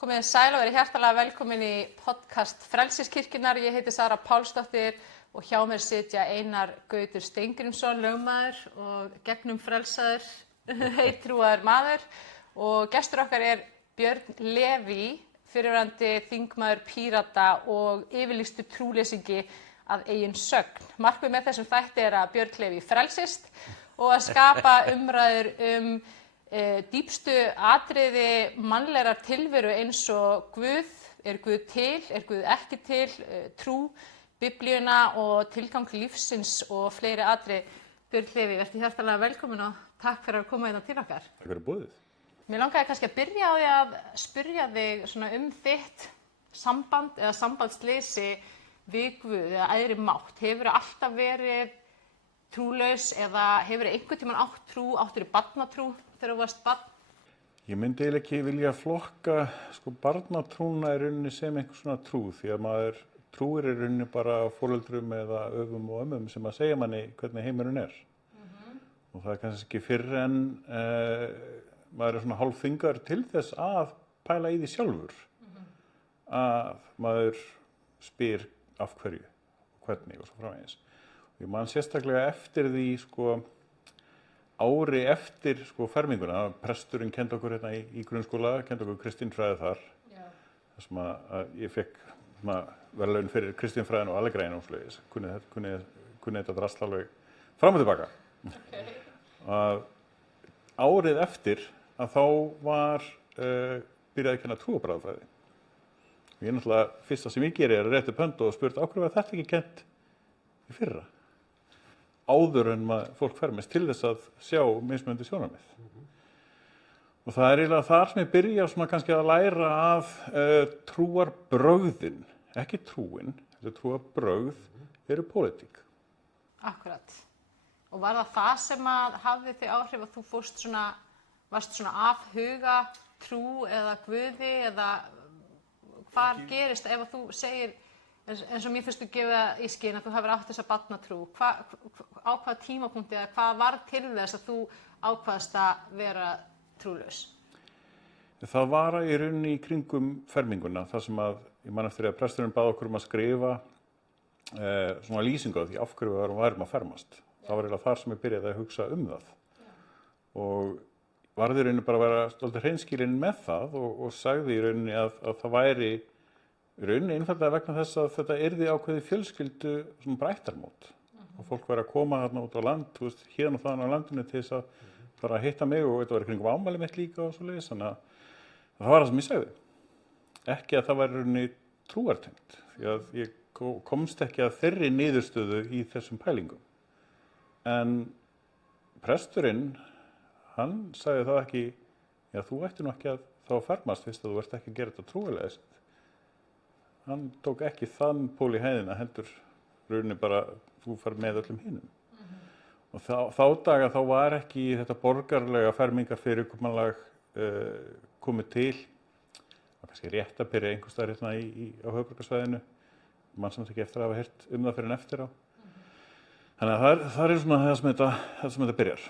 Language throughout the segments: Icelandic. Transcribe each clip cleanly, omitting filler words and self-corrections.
Komið sæl og verið hjartalega velkomin í podcast Frelsiskirkjunnar. Ég heiti Sara Pálsdóttir og hjá mér sitja Einar Gautur Steingrímsson, lögmaður og gegnum frelsaður heittrúaður maður. Og gestur okkar er Björn Leví, fyrrverandi þingmaður Pírata og yfirlýstur trúleysingi að eigin sögn. Markmið með þessum þætti er að Björn Leví frelsist og að skapa umræður dýpstu atriði mannlegrar tilveru eins og Guð, er Guð til, er Guð ekki til, trú, biblíuna og tilgang lífsins og fleiri atriði. Björn Leví, vertu hjartalega velkomin og takk fyrir að koma hérna til okkar. Takk fyrir boðið. Mér langaði kannski að byrja á því að spyrja þig svona þitt samband eða sambandsleysi við Guð eða æðri mátt. Hefurðu alltaf verið trúlaus eða hefurðu einhvern tímann átt trú, áttirðu barnatrú þegar þú varst barn? Ég myndi eiginlega ekki vilja flokka barnatrúna í rauninni sem einhver svona trú, því að maður trúir í rauninni bara foreldrum eða öfum og ömmum sem að segja manni hvernig heimurinn er. Og það er kannski ekki fyrr en maður er svona hálfþvingaður til þess að pæla í því sjálfur. Að maður spyr af hverju, hvernig og svo framvegis. Og ég man sérstaklega eftir því ári eftir ferminguna, presturinn kendi okkur hérna í grunnskóla, kendi okkur kristinfræði þar. Þar sem að ég fekk verðlaun fyrir kristinfræðin og allegræðin og svoleiðis. Kunni þetta drasl alveg fram og tilbaka. Að árið eftir að þá var byrjaði að kenna trúarbragðafræði. Ég náttúrulega, fyrsta sem ég geri er að rétta upp hönd og spurt af hverju var þetta ekki kennt í fyrra? Áður en fólk fermist til þess að sjá mismunandi sjónarmið. Og það er eiginlega þar sem ég byrja kannski að læra að trúarbrögðin, ekki trúin, þetta trúarbrögð eru pólitík. Akkurat. Og var það sem að hafði þig áhrif að þú varst af huga trú eða Guði eða hvað gerist ef að þú segir eins og mér finnst þú gefa í skyn að þú hefur átt þessa barnatrú. Á hvaða tímapunkti eða hvað var til þess að þú ákvaðst að vera trúlaus? Það var í rauninni í kringum ferminguna, þar sem ég man eftir að presturinn bað okkur að skrifa svona lýsingu á því af hverju við værum að fermast. Það var eiginlega þar sem ég byrjaði að hugsa það. Og varði í rauninni bara að vera stoltur hreinskilinn með það og sagði í rauninni að það væri í rauninni einfaldlega vegna þess að þetta yrði ákveðið fjölskyldu bara ættarmót. Og fólk væri að koma þarna út á land, hérna og þaðan á landinu til þess að fara að hitta mig og þetta var í kringum afmæli mitt líka og svoleiðis. Þannig að það var það sem ég sagði. Ekki að það væri í rauninni trúartengt, því að ég komst ekki að þeirri niðurstöðu í þessum pælingum. En presturinn, hann sagði það ekki, já þú ætti nú ekki að þá fermast fyrst að þú ert ekki að gera þetta trúarlega. Hann tók ekki þann pól í hæðina, heldur rauninni bara þú far með öllum hinum. Og þá daga þá var ekki þetta borgarlega fermingarfyrirkomulag komið til. Það var kannski rétt að byrja einhvers staðar hérna á höfuðborgarsvæðinu. Man samt ekki eftir að hafa heyrt það fyrir en eftir á. Þannig að það er svona það sem þetta byrjar.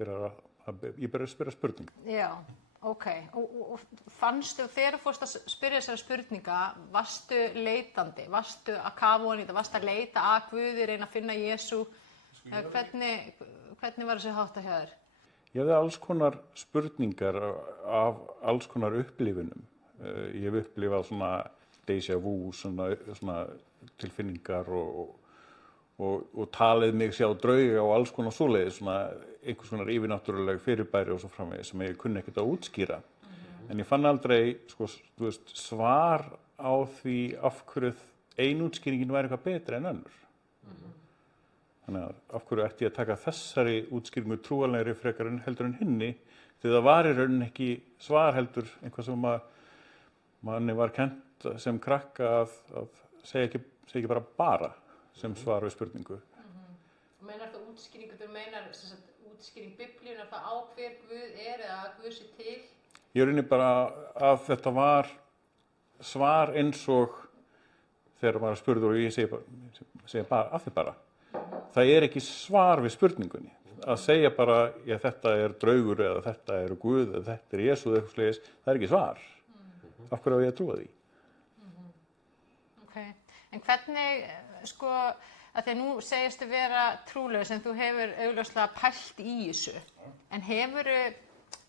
Ég byrjar að spyrja spurninga. Já. Ok, og fannstu þegar þú fórst að spyrja þessara spurninga, varstu leitandi, varstu að kafa ofan í þetta, varstu að leita að Guði, reyna að finna Jesú, hvernig var þessi háttað hjá þér? Ég hafði alls konar spurningar af alls konar upplifunum. Ég hef upplifað svona déjà vu, svona tilfinningar og talið mig sjá drauga og alls konar svoleiðis, einhvers konar yfirnáttúruleg fyrirbæri og svo framvegis sem ég kunni ekkert að útskýra. En ég fann aldrei svar á því af hverju ein útskýringin væri eitthvað betri en önnur. Þannig að af hverju ætti ég að taka þessari útskýringu trúarlegri frekar heldur en hinni, því það var í rauninni ekki svar heldur eitthvað sem manni var kennt sem krakka að segja ekki bara sem svar við spurningu. Meinar það útskýringu, þú meinar útskýring biblíunnar það á hver Guð er eða að Guð sé til? Ég rauninni bara að þetta var svar eins og þegar maður spurði og ég segi bara af því bara. Það er ekki svar við spurningunni. að segja bara, já, þetta er draugur eða þetta er Guð eða þetta er Jesú eða eitthvað slegis, það er ekki svar. Af hverju á ég að trúa því? Ok, en hvernig, sko, að því að nú segistu vera trúlaus en þú hefur augljóslega pælt í þessu, en hefurðu,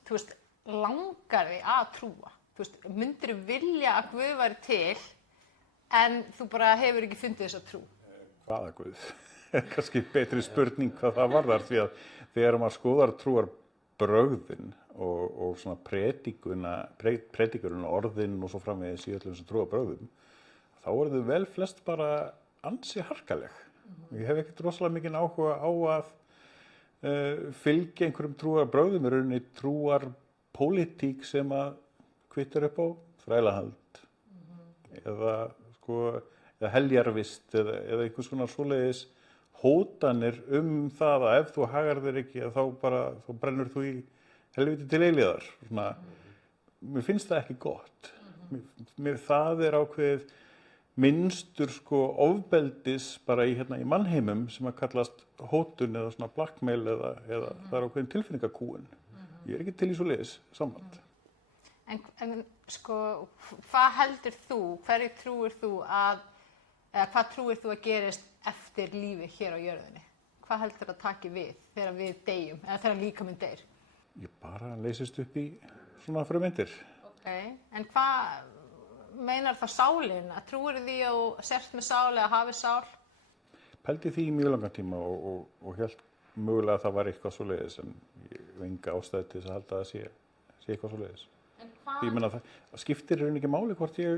þú veist, langar þig að trúa? Þú veist, myndirðu vilja að Guð væri til, en þú bara hefur ekki fundið þessa trú? Hvaða Guð? Kannski betri spurning hvað það varðar, því að þegar maður skoðar trúar brögðin og svona predikurinn, orðin og svo framvegis í öllum sem trúar brögðum, þá eru þau vel flest bara ansi harkaleg. Ég hef ekkert rosalega mikinn áhuga á að fylgja einhverjum trúar brögðum, í rauninni trúar pólitík sem að kvittar upp á þrælahald eða heljarvist eða einhvers konar svoleiðis hótanir það að ef þú hagar þér ekki þá brennur þú í helviti til eilíðar. Mér finnst það ekki gott. Það er ákveðið minnstur ofbeldis bara í mannheimum sem að kallast hótun eða svona blackmail eða það er ákveðin tilfinningakúgun. Ég er ekki til í svoleiðis samband. En hvað heldur þú, hverju trúir þú eða hvað trúir þú að gerist eftir lífi hér á jörðinni? Hvað heldur að taki við þegar við deyjum, eða þegar líkaminn deyr? Ég bara leysist upp í svona frumeindir. Ok, en hvað meinar það sálin? Að trúir því að þú sért með sál eða hafi sál? Pældi því í mjög langan tíma og held mögulega að það var eitthvað svoleiðis, en ég hef enga ástæðu til þess að halda að sé eitthvað svoleiðis. Ég meina það skiptir í rauninni ekki máli hvort ég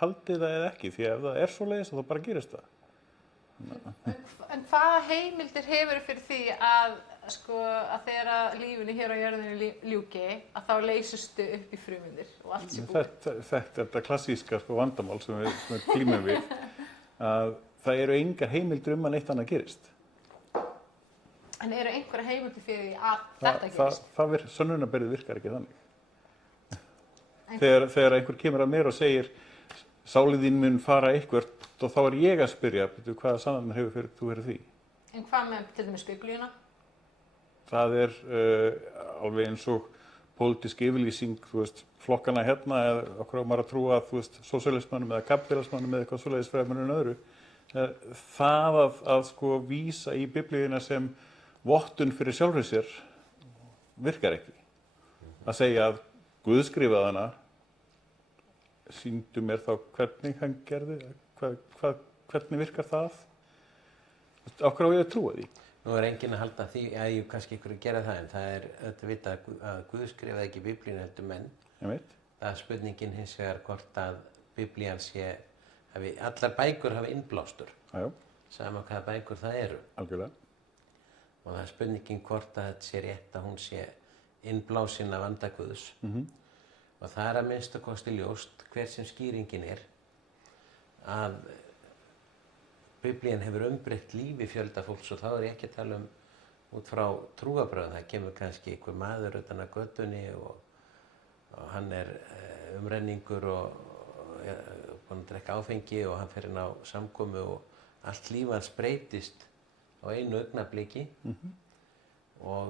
haldi það eða ekki, því að ef það er svoleiðis þá bara gerist það. En hvaða heimildir hefur fyrir því að þegar lífinu hér á jörðinni ljúki, að þá leysustu upp í frumeindir og allt sé búið? Þetta klassíska vandamál sem við glímum við, að það eru engar heimildir að neitt annað gerist. En eru einhverja heimildir fyrir því að þetta gerist? Sönnunarberið virkar ekki þannig. Þegar einhver kemur að mér og segir sálið þín mun fara eitthvert og þá er ég að spyrja, hvaða sannanir hefur þú fyrir því? En hvað með til dæmis Biblíuna? Það er alveg eins og pólitísk yfirlýsing, flokkana hérna eða okkur á maður að trúa sósíalismanum eða kapítalismanum eða eitthvað svoleiðis fremur en öðru. Það að vísa í Biblíuna sem vottun fyrir sjálfri sér virkar ekki. Að segja að Guð skrifaði hana, sýndu mér þá hvernig hann gerði, hvernig virkar það? Á hverju á ég að trúa því? Nú er enginn að halda því að ég kannski ykkur að gera það, en það er auðvitað vita að Guð skrifaði ekki Biblíuna heldur menn. Ég veit. Það er spurningin hins vegar hvort að Biblían allar bækur hafi innblástur. Já. Sama hvaða bækur það eru. Algjörlega. Og það er spurningin hvort að þetta sé rétt að hún sé innblásin af anda Guðs. Og það er að minnsta kosti ljóst hver sem skýringin er að Biblían hefur umbreytt lífi fjölda fólks og þá er ég ekki að tala út frá trúarbrögðum. Það kemur kannski einhver maður utan að götunni og hann er umrenningur og búinn að drekka áfengi og hann fer inn á samkomu og allt líf hans breytist á einu augnabliki og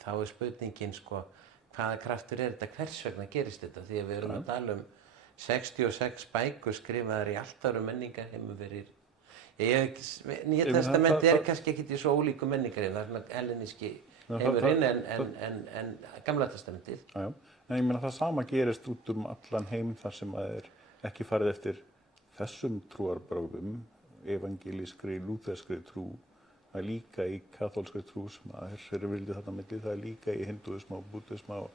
þá er spurningin hvaða kraftur er þetta, hvers vegna gerist þetta, því að við erum að tala 66 bækur skrifaðar í allt öðrum menningarheimum fyrir Nýja testamenti er kannski ekkert í svo ólíku menningarheim, það er svona helleníski heimurinn en Gamla testamentið. Já, en ég meina það sama gerist út allan heim þar sem að er ekki farið eftir þessum trúarbrögðum, evangelískri, lúterskri trú. Það er líka í kaþólskri trú sem að er vildið þarna milli, það er líka í hindúisma og búddisma og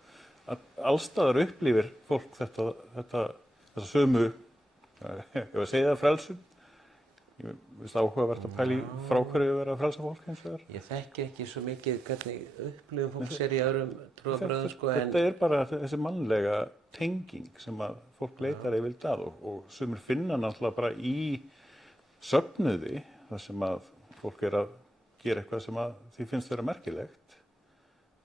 allstaðar upplifir fólk þessa sömu, ég var að segja það, frelsun. Ég finnst áhugavert að pæla í frá hverju við verðum að frelsa fólk hins vegar. Ég þekki ekki svo mikið hvernig upplifun fólks er í öðrum trúarbrögðum Þetta er bara þessi mannlega tenging sem að fólk leitar yfirleitt að og sumir finna náttúrulega bara í söfnuði þar sem að fólk er að gera eitthvað sem að því finnst vera merkilegt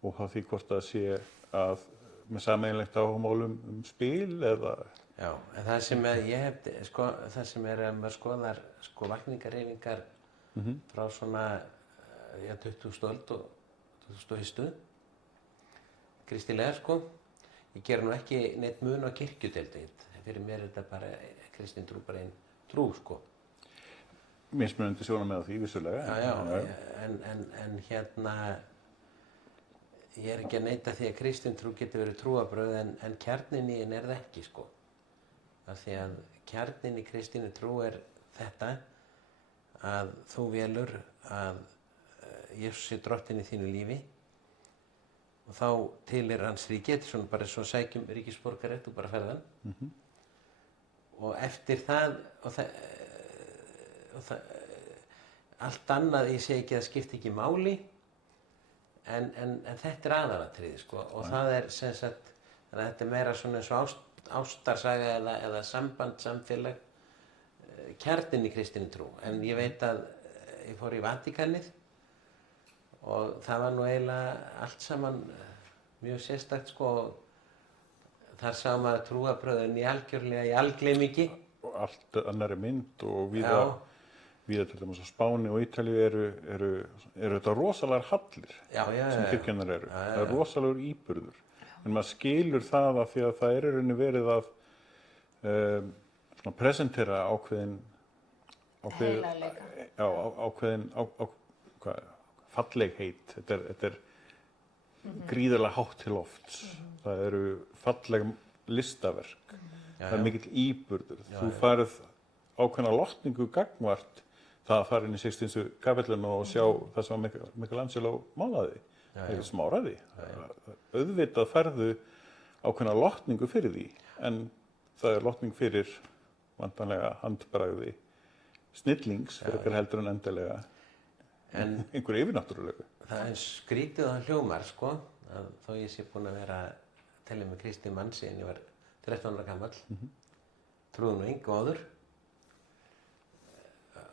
og þá því hvort það sé að með sameiginlegt áhugamálum spil eða... Já, en það sem ég hef, það sem er að maður skoðar vakningarhreyfingar frá svona 20. öld og 21. Kristilega sko. Ég ger nú ekki neitt mun á kirkjudeildið. Fyrir mér er þetta bara kristin trú, bara einn trú sko. Mismunandi sjónarmið á því, vissulega. En hérna, ég er ekki að neita því að kristin trú getur verið trúarbrögð en kjarninn í henni það ekki sko. Af því að kjarninn í kristinni trú þetta að þú velur að Jesús sé drottinn í þínu lífi og þá tilheyrir hans ríki, þetta er svona bara svo sækjum ríkisborgarétt, þú bara ferð hann. Og eftir það, allt annað, ég segi ekki að það skipti ekki máli, en þetta aðalatriði sko, og það sem sagt, þannig að þetta meira svona eins og ástarsaga eða samband, samfélag, kjarninn í kristinni trú. En ég veit að ég fór í Vatíkanið og það var nú eiginlega allt saman mjög sérstakt sko. Þar sá maður trúarbrögðin algjörlega í algleymingi. Og allt annarri mynd og víða til dæmis á Spáni og Ítalíu eru þetta rosalegar hallir sem kirkjunnar eru. Það er rosalegur íburður. En maður skilur það af því að það í rauninni verið að presentera fallegheit. Þetta er gríðarlega hátt til lofts. Það eru falleg listaverk. Það er mikill íburður. Þú færð ákveðna lotningu gagnvart það að fara inn í Sixtínu kapelluna og sjá það sem Michelangelo málaði. Það er ekki smáraði. Auðvitað færðu ákveðna lotningu fyrir því, en það er lotning fyrir vantanlega handbragði snillings, frekar heldur en endilega einhverju yfirnáttúrulegu. Það er skrítið og það hljómar sko, að þó ég sé búinn að vera að telja með kristinn mann síðan ég var 13 ára gamall, trúði nú engu áður.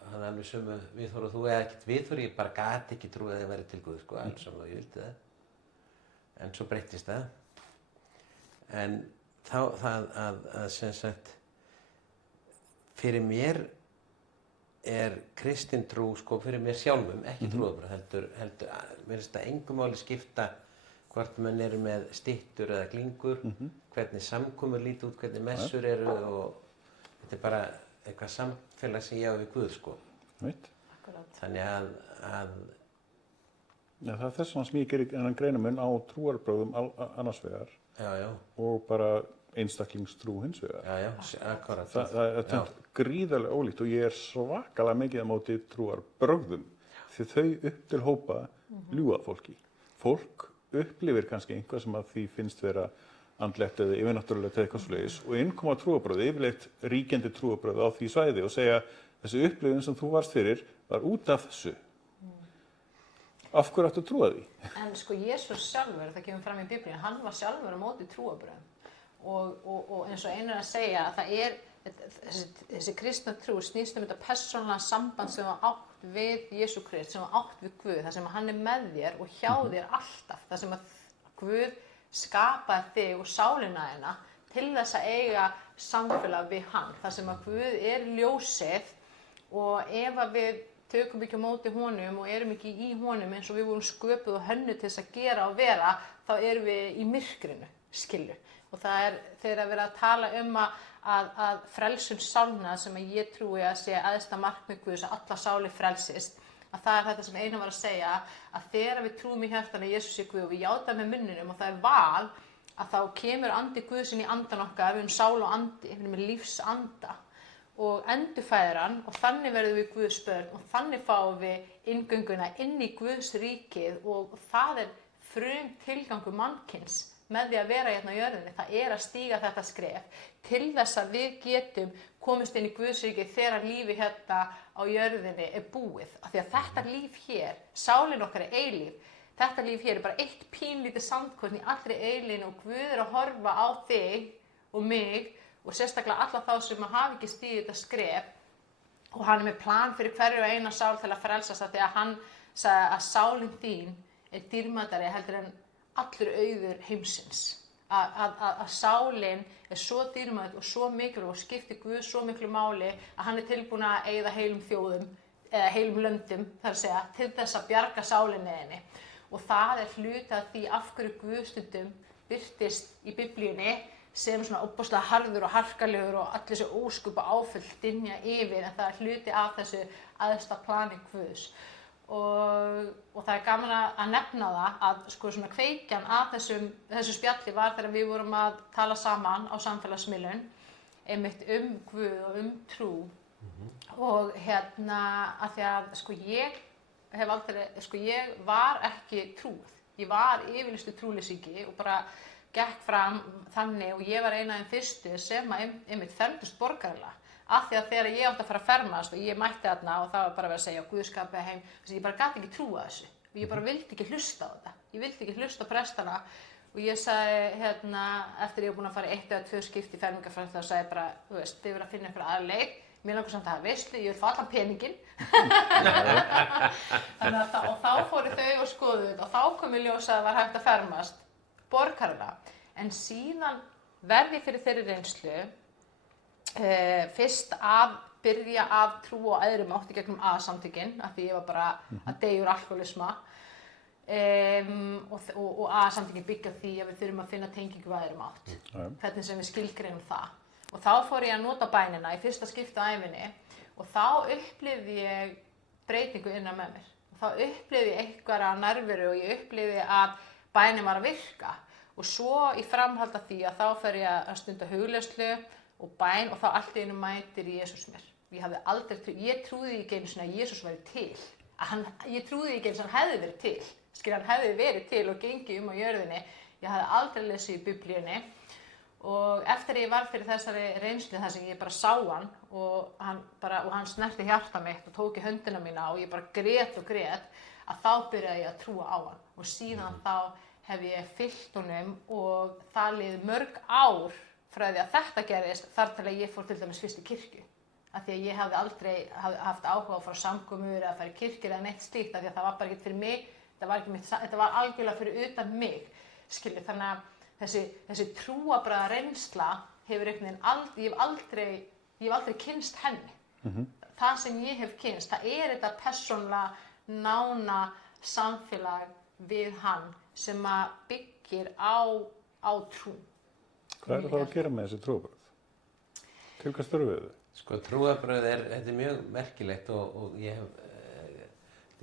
Það er alveg sömu viðhorf og þú, eða ekkert viðhorf, ég bara gat ekki trúið að það væri til Guðs sko, alls saman og ég vildi það. En svo breyttist það. En þá það að sem sagt, fyrir mér kristin trú sko fyrir mér sjálfum, ekki trúarbrögð, heldur mér finnst það engu máli skipta hvort menn eru með styttur eða glingur, hvernig samkomur líti út, hvernig messur eru og þetta er bara eitthvað samfélag sem ég á við Guð sko. Þannig að það er þess vegna sem ég gerir þennan greinarmun á trúarbrögðum annars vegar og bara einstaklingstrú hins vegar. Akkurat. Það er gríðarlega ólíkt og ég er svakalega mikið á móti trúarbrögðum því þau upp til hópa ljúga fólki. Fólk upplifir kannski einhvað sem að því finnst vera andlegt eða yfirnáttúrulegt eða eitthvað svoleiðis og innkoma trúarbrögð, yfirleitt ríkjandi trúarbrögð á því svæði og segja þessi upplifun sem þú varst fyrir var út af þessu. Af hverju áttu að trúa því? En sko Jesús sjálfur, það kemur fram í Biblíunni, hann var sjálfur á móti trúarbrögðum. Og eins og Einar að segja að það þessi kristna trú snýst þetta persónulega samband sem var átt við Jesú Krist, sem var átt við Guð, þar sem hann er með þér og hjá þér alltaf, þar sem að Guð skapaði þig og sálina þína til þess að eiga samfélag við hann, þar sem að Guð er ljósið og ef að við tökum ekki á móti honum og erum ekki í honum eins og við vorum sköpuð og hönnuð til þess að gera og vera, þá erum við í myrkrinu, skilju. Og það þegar verið að tala að frelsun sálna sem að ég trúi að sé æðsta markmið Guðs að alla sálir frelsist, að það er þetta sem Einar var að segja, að þegar við trúum í hjartanu að Jesús er Guð og við játum með munninum og það er val, að þá kemur andi Guðs inn í andan okkar, við erum sál og andi, við erum með lífsanda og endurfæðir hann og þannig verðum við Guðs börn og þannig fáum við inngönguna inn í Guðs ríkið og það er frum tilgangur mannkyns með því að vera hérna á jörðinni, það er að stíga þetta skref til þess að við getum komist inn í Guðsríkið þegar lífi hérna á jörðinni er búið. Af því að þetta líf hér, sálin okkar er eilíf, þetta líf hér er bara eitt pínlítið sandkorn í allri eilínu og Guð er að horfa á þig og mig og sérstaklega alla þá sem hafa ekki stigið þetta skref og hann er með plan fyrir hverju og eina sál til að frelsast af því að hann sagði að sálin þín er dýrmætari heldur en allur auður heimsins. Að sálin er svo dýrmæt og svo mikilvæg og skiptir Guð svo miklu máli að hann er tilbúinn að eyða heilum þjóðum eða heilum löndum, þar að segja, til þess að bjarga sálinni þinni. Og það hluti af því af hverju Guð stundum birtist í Biblíunni sem svona óbúslega harður og harkalegur og allir þessi ósköp og áföll dynja yfir, en það hluti af þessu æðsta plani Guðs. Og það gaman að nefna það að sko svona kveikjan að þessu spjalli var þegar við vorum að tala saman á samfélagsmiðlum einmitt Guð og trú. Og að því að sko ég var ekki trúð. Ég var yfirlýstu trúleysingi og bara gekk fram þannig og ég var eina af þeim fyrstu sem einmitt fermdust borgaralega. Af því að þegar ég átti að fara að fermast og ég mætti þarna og það var bara verið að segja Guð skapaði heim, ég bara gat ekki trúa þessu og ég bara vildi ekki hlusta á þetta. Ég vildi ekki hlusta á prestana og ég sagði eftir ég var búin að fara 1 eða 2 skipti í fermingarfræði þá sagði ég bara, þú veist, þið verið að finna einhverja aðra leið. Mér langar samt að hafa veislu, ég vil fá allan peninginn. Og þá fóru þau og skoðuðu þetta og þá kom í ljós að það var hægt að fermast borgaralega. En síðan verði ég fyrir þeirri reynslu fyrst að byrja að trúa á öðrum átt í gegnum A-samtökin af því ég var bara að deyja úr alkoholisma og A-samtökin byggja því að við þurfum að finna tengingu við öðrum átt, hvernig sem við skilgreinum það. Og þá fór ég að nota bænina í fyrsta skipti á ævinni og þá upplifði ég breytingu innan með mér. Og þá upplifði ég einhverja nærveru og ég upplifði að bænin var að virka. Og svo í framhald af því að þá fer ég að stunda hugleiðslu og bæn og þá allt í einu mætir Jesús mér. Ég trúði ekki einu sinni að Jesús væri til. Ég trúði ekki einu sinni að hann hefði verið til. Hann hefði verið til og gengið á jörðinni. Ég hafði aldrei lesið í Biblíunni. Og eftir ég var fyrir þessari reynslu þar sem ég bara sá hann og hann snerti hjarta mitt og tók í höndina mína og ég bara grét og grét að þá byrjaði ég að trúa á hann. Og síðan þá hef ég fylgt honum og það liði mörg ár frá því að þetta gerðist þar til að ég fór til dæmis fyrst í kirkju. Af því að ég hafði aldrei haft áhuga á að fara á samkomur eða fara í kirkjur eða neitt slíkt af því að það var bara ekkert fyrir mig, þetta var algjörlega fyrir utan mig, skilji. Þannig að þessi trúarbragða reynsla hefur einhvern veginn ég hef aldrei kynnst henni. Það sem ég hef kynnst, það þetta persónulega nána samfélag við hann sem að byggir á trú. Hvað þá að gera með þessi trúarbrögð? Til hvað störfum við þau? Sko trúarbrögð þetta mjög merkilegt og ég hef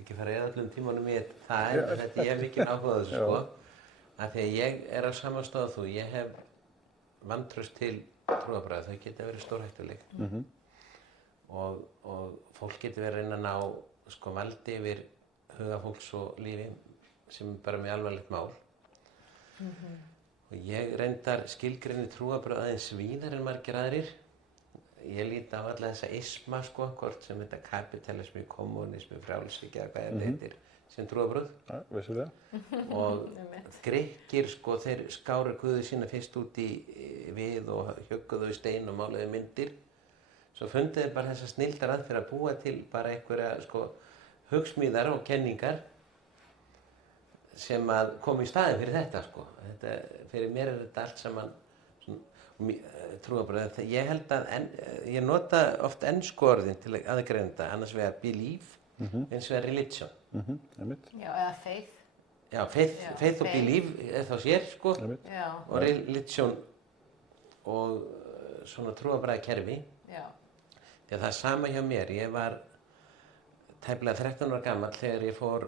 ekki farið öllum tímanum í það en þetta ég hef mikið áhuga á þessu sko. Af því að ég að samanstóða þú, ég hef vantraust til trúarbragða, þau geta verið stórhættuleg og fólk getur verið að reyna að ná sko valdi yfir huga fólks og lífi sem bara mjög alvarlegt mál. Og ég reyndar skilgreini trúarbrögð aðeins víðar en margir aðrir. Ég lít á alla þessa isma sko, hvort sem þetta kapitalismi, kommunismi, frjálshyggja eða hvað þetta heitir. Sem trúarbrögð. Ja, vissu það. Og Grikkir sko, þeir skáru Guði sína fyrst út í við og hjögguðu í stein og máluðu myndir. Svo fundu þeir bara þessa snilldar aðferð að búa til bara einhverja sko hugsmíðar og kenningar sem að koma í staðinn fyrir þetta sko. Fyrir mér þetta allt saman trúarbrögð. Ég held að ég nota oft ensku orðin til að aðgreina þetta, annars vegar belief, eins vegar religion. Já, eða faith. Já, faith og belief þá sér sko og religion og svona trúarbragðakerfi. Já. Því að það er sama hjá mér. Ég var tæplega 13 ára gamall þegar ég fór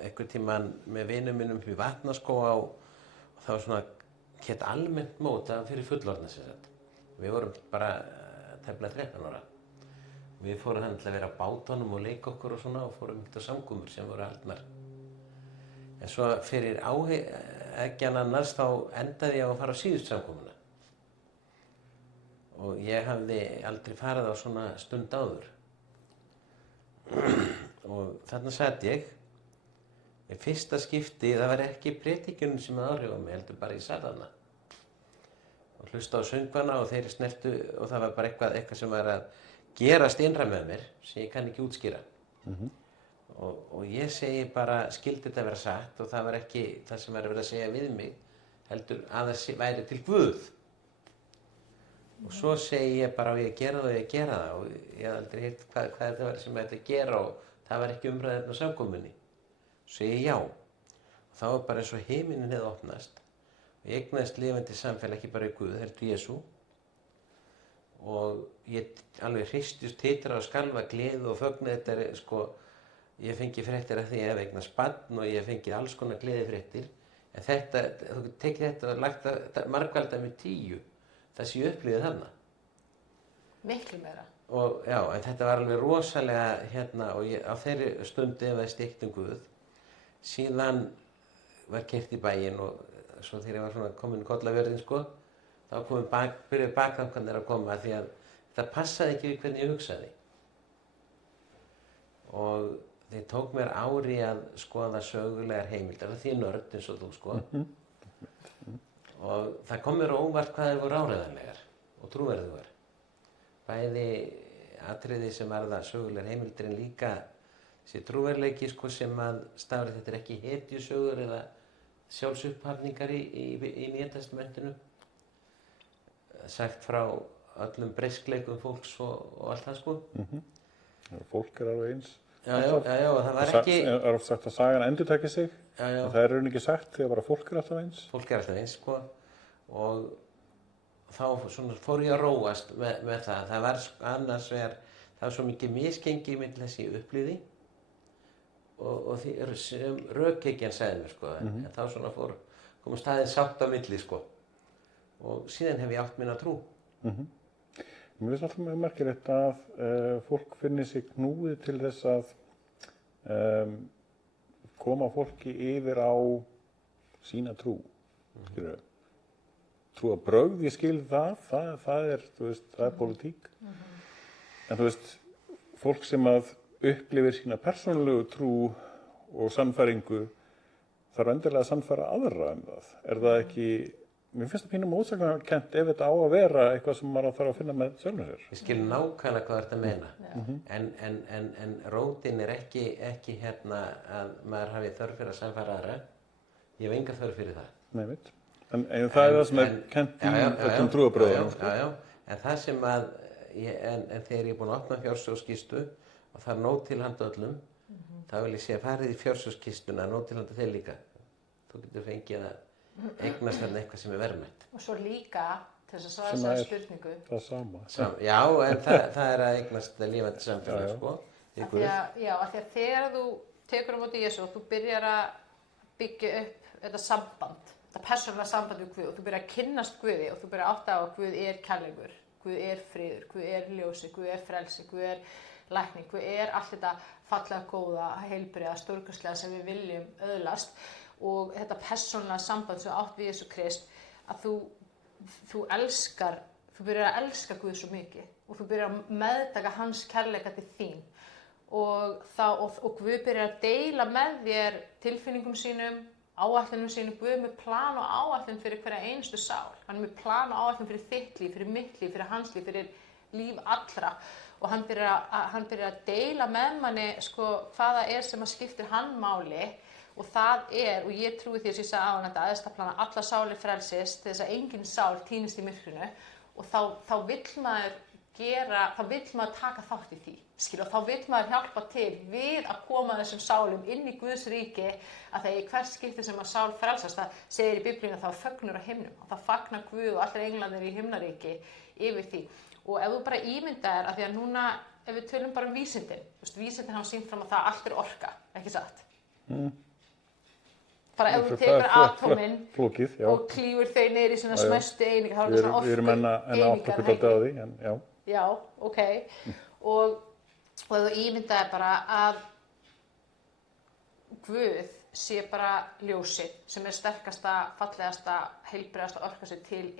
einhvern tímann með vinum mínum upp í Vatnaskóga og það var svona hét almennt mót fyrir fullorðna sem sagt. Við vorum bara tæplega 13 ára. Við fórum þannig til að vera á bátunum og leika okkur og svona og fórum á samkomur sem voru haldnar. En svo fyrir áhyggjan annars þá endaði ég á að fara á síðustu samkomuna. Og ég hafði aldrei farið á svona stund áður. Og þarna satt ég. Í fyrsta skipti, það var ekki prédikunin sem áhrif á mig, heldur bara ég sat þarna. Og hlusta á söngvana og þeir snertu og það var bara eitthvað sem var að gerast innra með mér sem ég kann ekki útskýra. Og ég segi bara, skildi þetta vera satt og það var ekki það sem var verið að segja við mig, heldur að það væri til Guð. Og svo segi ég bara á ég að gera það og ég að gera það og ég hef aldrei heyrt hvað þetta var sem ég ætti að gera og það var ekki umræðin á samkomunni. Svo segi ég já. Og þá var bara eins og himinin hefði opnast og ég eignaðist lifandi samfélag, ekki bara í Guð, heldur Jesú. Og ég alveg hristist, titraði og skalfa, gleði og fögnuði. Þetta sko, ég fengi fréttir af því að ég hef eignast barn og ég fengi alls konar gleðifréttir. En þetta, þú getur tekið þetta og lagt það margfaldað með 10. Það sé upplifið þarna. Miklu meira. Og já, en þetta var alveg rosalega og ég, á þeirri stundu efaðist eitt Guð. Síðan var keyrt í bæinn og svo þegar ég var svona komin í Kollafjörðinn sko, þá byrjuðu bakgangarnir að koma því að það passaði ekki við hvernig ég hugsaði. Og þeir tók mér ári að skoða sögulegar heimildar, því nörd eins og þú sko. Og það kom mér á óvart hvað þeir voru áreiðanlegar og trúverðugar. Bæði atriði sem varða sögulegar heimildir en líka þessi trúverðleiki sko, sem að stafri þetta ekki hetjusögur eða sjálfsupphafningar í Nýja testamentinu. Sagt frá öllum breyskleikum fólks og allt það sko. Fólk alveg eins. Já, það var ekki... Það er oft sagt að sagan endurtaki sig, en það er ekki sagt því að bara fólk alltaf eins. Fólk alltaf eins, sko, og þá svona fór ég að róast með það. Það var annars vegar, það var svo mikið misgengi með þessi upplýði og því sem rökhyggjan sagði mér, sko, en þá svona kom staðinn sátt á milli, sko, og síðan hef ég átt mína trú. Mér finnst alltaf mjög merkilegt að fólk finnir sig knúið til þess að koma fólki yfir á sína trú. Trúarbrögð, ég skil það er, þú veist, það er pólitík. En þú veist, fólk sem að upplifir sína persónulegu trú og sannfæringu þarf endilega að sannfæra aðra það. Er það ekki... Mér finnst það pínum ósagnarkennt ef þetta á að vera eitthvað sem maður þarf að finna með sjálfum sér. Ég skil nákvæmlega hvað þetta meina. En rótin er ekki að maður hafi þörf fyrir að sannfæra aðra. Ég hef enga þörf fyrir það. Nei, veit. En það er það sem er kennt í öllum trúarbrögðum. Já. En það sem að, en þegar ég er búinn að opna fjársjóðskistu og það er nóg til handa öllum, þá vil ég segja farið í fjársjóðskistuna, nóg til handa þeir líka. Þú getur fengið að eignast þarna eitthvað sem er verðmætt. Og svo líka, til þess að svara þessari spurningu. Það sama. Já, en það er að eignast lifandi samfélag, sko. Af því að þegar þú tekur á móti Jesú og þú byrjar að byggja upp þetta samband, þetta persónulega samband við Guð og þú byrjar að kynnast Guði og þú byrjar að átta á að Guð er kærleikur, Guð er friður, Guð er ljósi, Guð er frelsi, Guð er lækning, Guð er allt þetta fallega góða, heilbrigða, stórkostlega sem við viljum öðlast. Og þetta persónulega samband sem átt við Jesú Krist, að þú byrjar að elska Guð svo mikið og þú byrjar að meðtaka hans kærleika til þín og Guð byrjar að deila með þér tilfinningum sínum, áætlunum sínum. Guð er með plan og áætlun fyrir hverja einustu sál. Hann er með plan og áætlun fyrir þitt líf, fyrir mitt líf, fyrir hans líf, fyrir líf allra. Og hann byrjar að deila með manni sko, hvaða er sem að skiptir hann máli. Og það og ég trúi því að ég sagði á hann að æðsta plana alla sálir frelsist til þess að engin sál týnist í myrkrinu og þá vill maður taka þátt í því, og þá vill maður hjálpa til við að koma þessum sálum inn í Guðs ríki að þegar í hvert skipti sem að sál frelsast, það segir í Biblíunni að það er fögnur á himnum og það fagnar Guð og allir englarnir í himnaríki yfir því. Og ef þú bara ímyndaðir, að því að núna, ef við tölum bara vísindin hafa sýnt fram að það allt er orka, ekki satt? Bara ef þú tekur atómin og klífur þau niður í svona smæstu einingar, þá er það svona orku Við erum enn að átta okkur á því, en já. Já, ok. Og ef þú ímyndaðir bara að Guð sé bara ljósið sem er sterkasta, fallegasta, heilbrigðasta orka sem til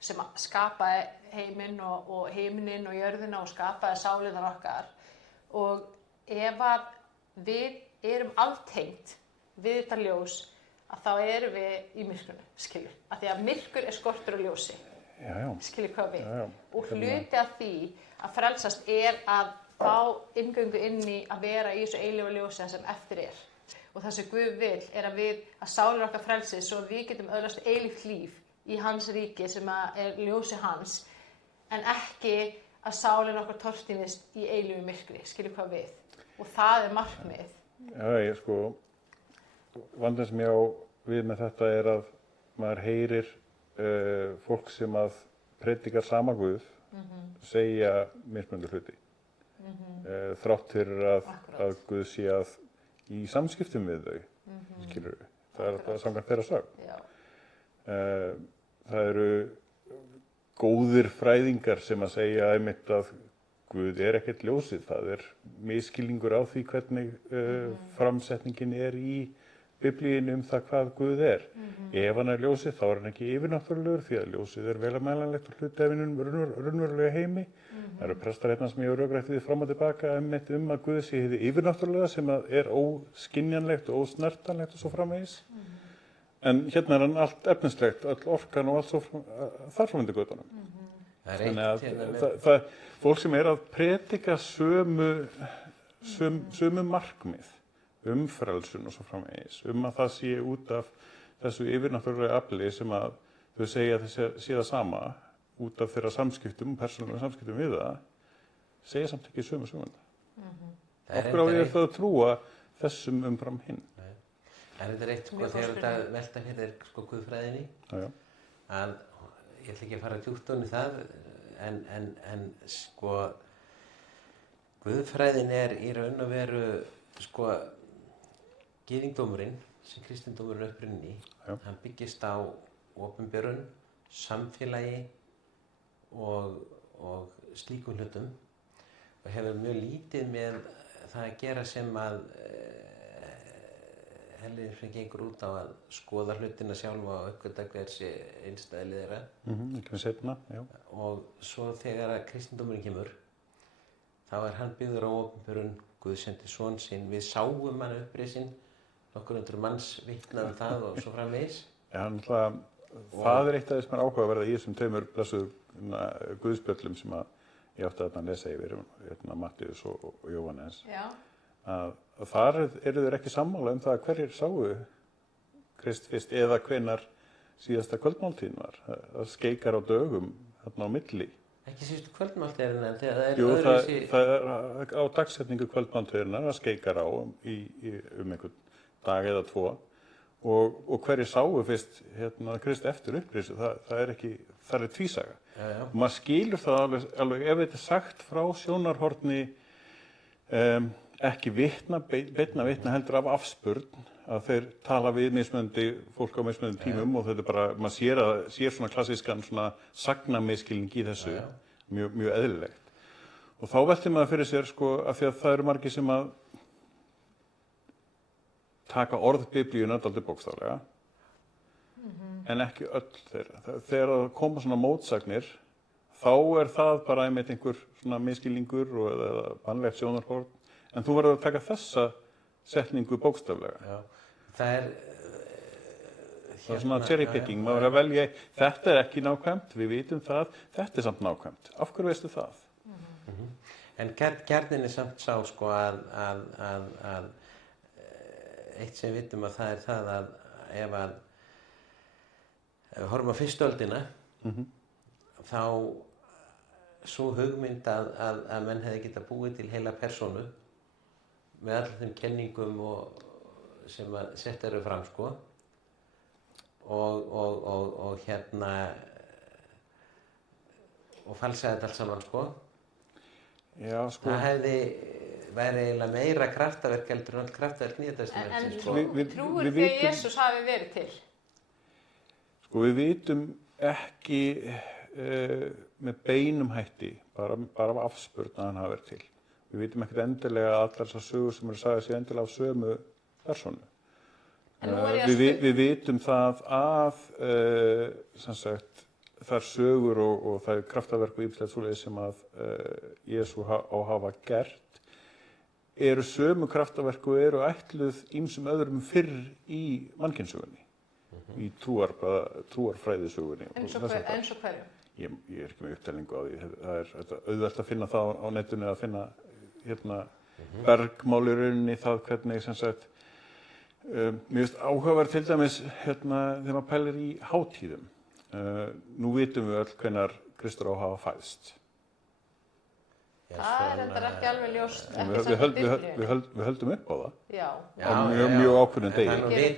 sem skapaði heiminn og heiminin og jörðina og skapaði sáliðan okkar. Og ef að við erum alltengt við þetta ljós, að þá erum við í myrkrinu, skilur. Af því að myrkur er skortur á ljósi. Skilur hvað við. Og hluti af því að frelsast að fá inngöngu inn í að vera í þessu eilífa ljósi sem eftir Og það sem Guð vill að sálir okkar frelsið svo við getum öðlast eilíft líf í hans ríki sem er ljósi hans. en ekki að sálin okkar tortínist í eilífu myrkri, skilur hvað við. Og það markmið. Já, vandinn sem ég á við með þetta að maður heyrir fólk sem að predikar sama Guð segja mismunandi hluti. Þrátt fyrir að Guð sé í samskiptum við þau, skilur við. Það samkvæmt þeirra sögn. Það eru góðir fræðingar sem að segja einmitt að Guð ekkert ljósið. Það misskilningur á því hvernig framsetningin í Biblíinu það hvað Guð Ef hann ljósið, þá hann ekki yfirnáttúrulegur því að ljósið vel að mælanlegt og hluti af hinum raunverulega heimi. Það eru prestar hérna sem ég hefur rökrætt við fram og tilbaka einmitt að Guð sé hið yfirnáttúrulega sem að óskynjanlegt og ósnertanlegt og svo framvegis. En hérna hann allt efnislegt, öll orkan og allt svo þar fram undir götunum. Þannig að fólk sem að predika sömu markmið frelsun og svo framvegis, að það sé út af þessu yfirnáttúrulega afli sem að þau segja að það sé það sama út af þeirra samskiptum, persónulega samskiptum við það, segja samt ekki sömu söguna. Af hverju á ég það að trúa þessum umfram hinn? En þetta eitt þegar þetta velta fyrir guðfræðinni, að ég ætla ekki að fara djúpt ofan í það, en guðfræðin í raun og veru gyðingdómurinn sem kristindómurinn upprunnin í, hann byggist á opinberun, samfélagi og slíkum hlutum og hefur mjög lítið með það að gera sem að hellir sem gengur út á að skoða hlutina sjálfa og uppgöta hver sé einstæðli þeirra. Ekki með seinna, já. Og svo þegar að kristindómurinn kemur, þá hann byggður á opinberun, Guð sendi son sinn, við sáum hann uppreisinn, nokkur hundruð manns vitna það og svo framvegis. Já, það eitt af því sem áhugaverða í þessum tveimur blessuðu guðspjöllum sem ég átti að lesa yfir, Matthíus og Jóhannes. Að þar eru þeir ekki sammála það hverjir sáu Krist fyrst eða hvenær síðasta kvöldmáltíðin var. Það skeikar á dögum þarna á milli. Ekki síðustu kvöldmáltíðin en það Jú, það á dagsetningu kvöldmáltíðinar það skeikar á einhvern dag eða tvo og hverjir sáu fyrst Krist eftir upprisu, það tvísaga. Maður skilur það alveg ef þetta sagt frá sjónarhorni ekki beinna vitna heldur af afspurn að þeir tala við mismunandi fólk á mismunandi tímum og þetta bara, maður sér svona klassískan svona sagnamiskilning í þessu, mjög eðlilegt. Og þá veltir maður fyrir sér af því að það eru margir sem að taka orð Biblíunnar dálítið bókstaflega, en ekki öll þeirra. Þegar það koma svona mótsagnir, þá það bara einmitt einhver svona miskilningur eða bannlegt sjónarhorn, en þú verður að taka þessa setningu bókstaflega. Það svona cherry picking, maður verður að velja, þetta ekki nákvæmt, við vitum það, þetta samt nákvæmt. Af hverju veistu það? En kjarninn samt sá að eitt sem við vitum að það það að ef við horfum á fyrstu öldina, þá sú hugmynd að menn hefði getað búið til heila persónu með allir þeim kenningum sem sett eru fram og falsaði þetta allt saman Já, það væri eiginlega meira kraftaverk heldur en öll kraftaverk Nýja testamentisins. En trúir þið að Jesús hafi verið til? Við vitum ekki með beinum hætti, bara af afspurn að hann hafi verið til. Við vitum ekkert endilega að allar þessar sögur sem eru sagðar sé endilega af sömu persónu. Við vitum það að þær sögur og það kraftaverk og ýmislegt svoleiðis sem að Jesú hafa gert eru sömu kraftaverk og eru ætluð ýmsum öðrum fyrr í mannkynssögunni, í trúarfræðisögunni. Eins og hverju? Ég ekki með upptelningu á því. Það auðvelt að finna það á netinu að finna bergmál í rauninni það hvernig mér finnst áhugaverð til dæmis þegar maður pælir í hátíðum. Nú vitum við öll hvenær Kristur á að hafa fæðst. Það er endar ekki alveg ljóst, En ekki samkvæmt Biblíunni. við höldum upp á það. Já. Á mjög ákveðnum degi.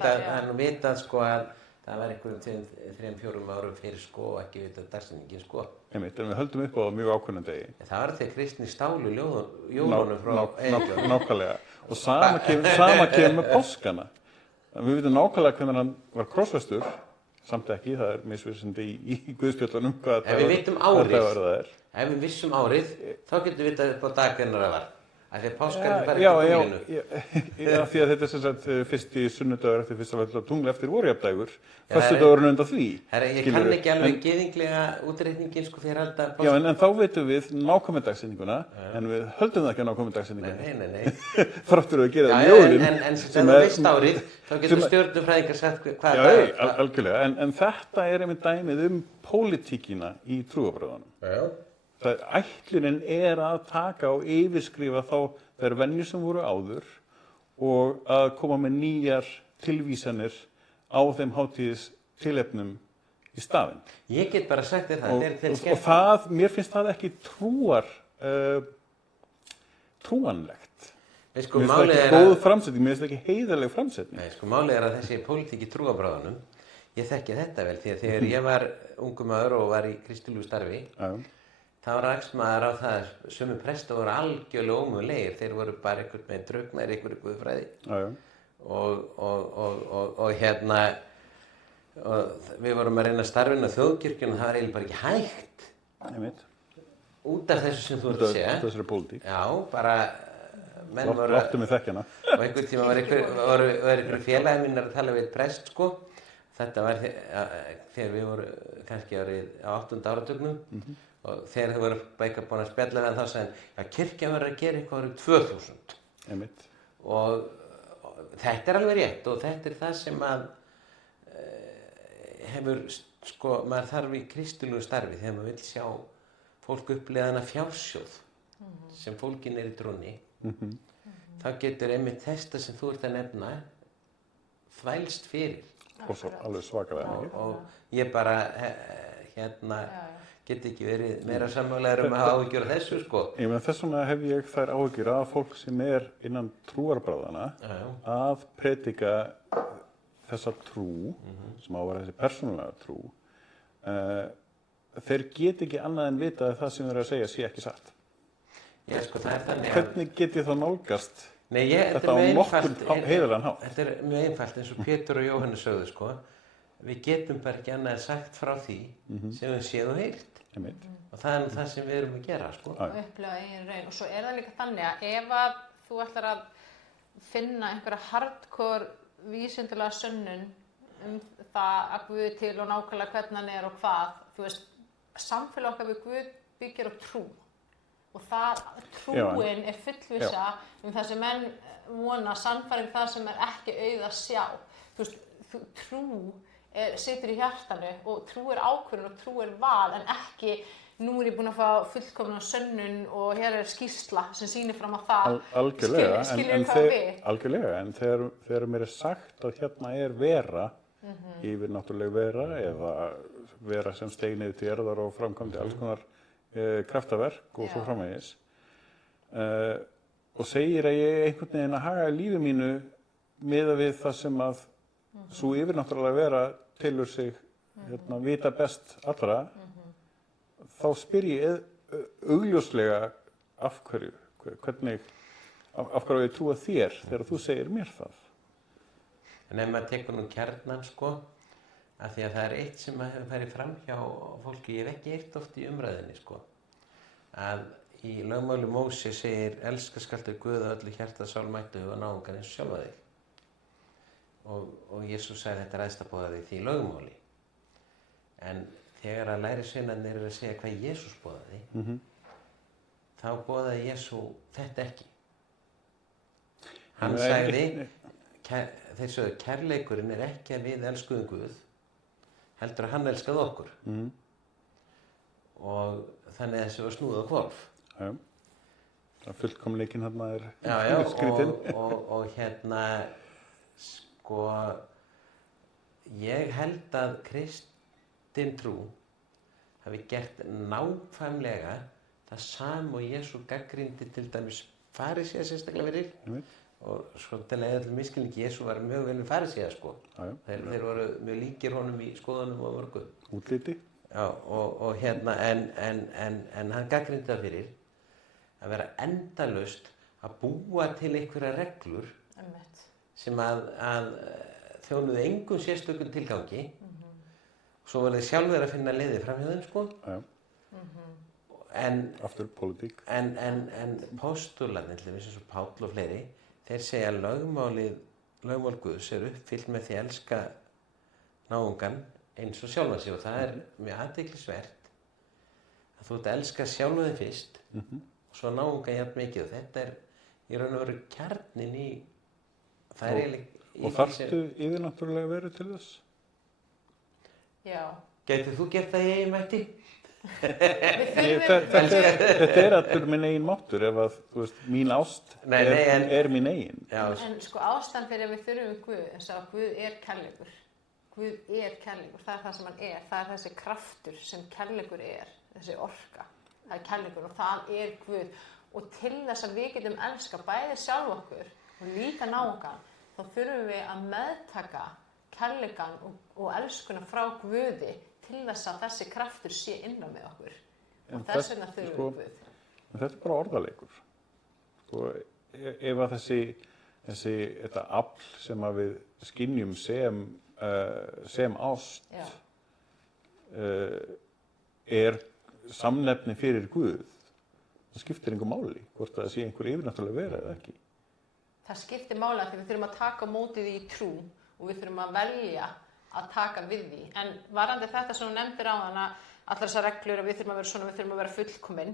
Það er nú vitað sko að það var einhverjum 3-4 árum fyrir sko og ekki vitað dagsetningin sko. Einmitt, en við höldum upp á það mjög ákveðnum degi. Það var þegar kristni stálu jólunum frá Nákvæmlega. Og sama kemur með páskana. Við vitum nákvæmlega hvernig hann var krossfestur, samt ekki, það er misvísandi í Guðspjöllunum hvað Ef við vitum árið, það er. Ef við vissum árið, þá getum við vitað upp á dag hvernig það var. Af því að páskarnir bara Já, ekki tunglinu. því að þetta er sem sagt fyrsti sunnudagur eftir fyrsta fælla tungl eftir vorjafndægur, föstudagurinn undan því. Ég kann ekki alveg gyðinglega útreikningin sko þegar alltaf Já, en þá vitum við nákvæmlega dagsetninguna, en við höldum það ekki á nákvæmlega dagsetninguna. Nei. Þráttur að gera það jólin. En sem þú veist árið, þá getur stjörnufræðingar sagt hvað það er. Já, algjörlega, en þetta er einmitt dæmið pólitíkina í trúarbröðunum. Já. Ætlunin er að taka og yfirskrifa þá þær venjur sem voru áður og að koma með nýjar tilvísanir á þeim hátíðistilefnum í staðinn. Ég get bara sagt þér það, þetta er Og það, mér finnst það ekki trúanlegt. Sko, Mér finnst það ekki góð framsetning, mér finnst það ekki heiðarleg framsetning. Nei, sko málið er að þessi pólitík í trúarbröðunum, ég þekki þetta vel, því að þegar ég var ungur maður og var í kristilegu starfi, þá rakst maður á það að sömu prestar voru algjörlega ómögulegir, þeir voru bara einhvern veginn draugnar í einhverju guðfræði og við vorum að reyna starfinu á þjóðkirkjunum og það var eiginlega bara ekki hægt út af þessu sem þú ert að segja. Þessari pólitík. Já, bara menn voru Láttu mig þekkja hana. og einhvern tíma var einhver félagi minn að tala við prest sko. Þetta var þegar við vorum kannski á 8. áratugnum og þegar þau voru eitthvað búin að spjalla við hann þá sagði hann, kirkjan verður að gera eitthvað árið 2000. Einmitt. Og þetta er alveg rétt og þetta er það sem að hefur, sko, maður þarf í kristilegu starfi þegar maður vill sjá fólk upplifa þennan fjársjóð sem fólkin er í trúnni. Þá getur einmitt þetta sem þú ert að nefna þvælst fyrir. Og svo alveg svakalega mikið. Og ég bara, get ekki verið meira sammálaður að hafa áhyggjur af þessu, sko. Ég meina þess vegna hef ég þær áhyggjur að fólk sem er innan trúarbragðanna að predika þessa trú, sem á að vera þessi persónulega trú, þeir get ekki annað en vita að það sem þeir eru að segja sé ekki satt. Já, sko, það er þannig að... Hvernig get ég þá nálgast þetta á nokkurn heiðarlegan hátt? Þetta er mjög einfalt eins og Pétur og Jóhannes sögðu, sko. Við getum bara ekki annað en sagt frá því sem við séð og heyrt. Og það er það sem við erum að gera, sko. Og upplifa eigin raun. Og svo er það líka þannig að ef að þú ætlar að finna einhverja hardcore vísindalega sönnun það að Guð til og nákvæmlega hvernig hann er og hvað, þú veist, samfélag okkar við Guð byggir á trú. Og trúin er fullvissa það sem menn vona, sannfæring það sem er ekki auð að sjá. Þú veist, trú situr í hjartanu og trú er ákvörðun og trú er val en ekki nú er ég búin að fá fullkomna sönnun og hér er skýrsla sem sýnir fram á það. Algjörlega, skilur hvað við? Algjörlega, en þegar mér er sagt að hérna er vera, yfirnáttúruleg vera eða vera sem steig niður til jarðar og framkvæmdi alls konar kraftaverk og svo framvegis og segir að ég einhvern veginn að haga lífi mínu miðað við það sem að svo yfirnáttúrulega vera tilur sig vita best allra þá spyr ég augljóslega af hverju ég trúa þér þegar þú segir mér það. En ef maður tekur nú kjarnan, sko, af því að það er eitt sem maður hefur farið fram hjá fólki, ég hef ekki heyrt oft í umræðinni, sko, að í lögmáli Móse segir elska skaltu Guð af öllu hjarta, sál, mætti, hug og náungan eins og sjálfa þig. Og Jesús sagði þetta ræðst að boða því því lögmáli. En þegar að lærisveinarnir eru að segja hvað Jesús boðaði, þá boðaði Jesú þetta ekki. Hann sagði, þeir sögðu, kærleikurinn er ekki að við elskuðum Guð, heldur að hann elskaði okkur. Og þannig að þessu var snúð á hvolf. Það fullkomleikinn hérna er skrítinn. Og sko, ég held að kristin trú hafi gert nákvæmlega það sama og Jesú gagnrýndi til dæmis farísea sérstaklega fyrir. Og svo til að eða til miskilningi, Jesú var mjög vel við farísea sko. Þeir voru mjög líkir honum í skoðunum og mörgu. Útliti. Já, og hérna, en hann gagnrýndi það fyrir að vera endalaust að búa til einhverja reglur sem að þjónuðu engum sérstökum tilgangi. Svo var þeir sjálfur að finna leiðir fram hjá þeim sko. Aftur pólitík. En postularnir, til dæmis eins og Páll og fleiri, þeir segja að lögmál Guðs uppfyllt með því að elska náungan eins og sjálfan sig, og það mjög athyglisvert að þú ert að elska sjálfan þig fyrst og svo náungan jafn mikið, og þetta í raun og veru kjarninn í það eiginlega og þarftu yfirnáttúrulega verið til þess? Já. Gætir þú gert það í eigin mætti? Þetta allur minn eigin máttur, ef að þú veist, mín ást mín eigin. En sko ástæðan fyrir að við þurfum Guð, eins og Guð kærleikur. Guð kærleikur, það það sem hann það er þessi kraftur sem kærleikur þessi orka, það kærleikur og það Guð. Og til þess að við getum elska bæði sjálf okkur og líka náungan, þá þurfum við að meðtaka kærleikan og elskuna frá Guði til þess að þessi kraftur sé innan með okkur. Og þess vegna þurfum við Guð. En þetta bara orðaleikur. Sko, ef að þetta afl sem að við skynjum sem ást samnefni fyrir Guð, það skiptir engu máli hvort það sé einhver yfirnáttúrulega vera eða ekki. Það skiptir máli að við þurfum að taka á móti því í trú og við þurfum að velja að taka við því. En varðandi þetta sem þú nefndir áðan, allar þessar reglur að við þurfum að vera svona, við þurfum að vera fullkomin,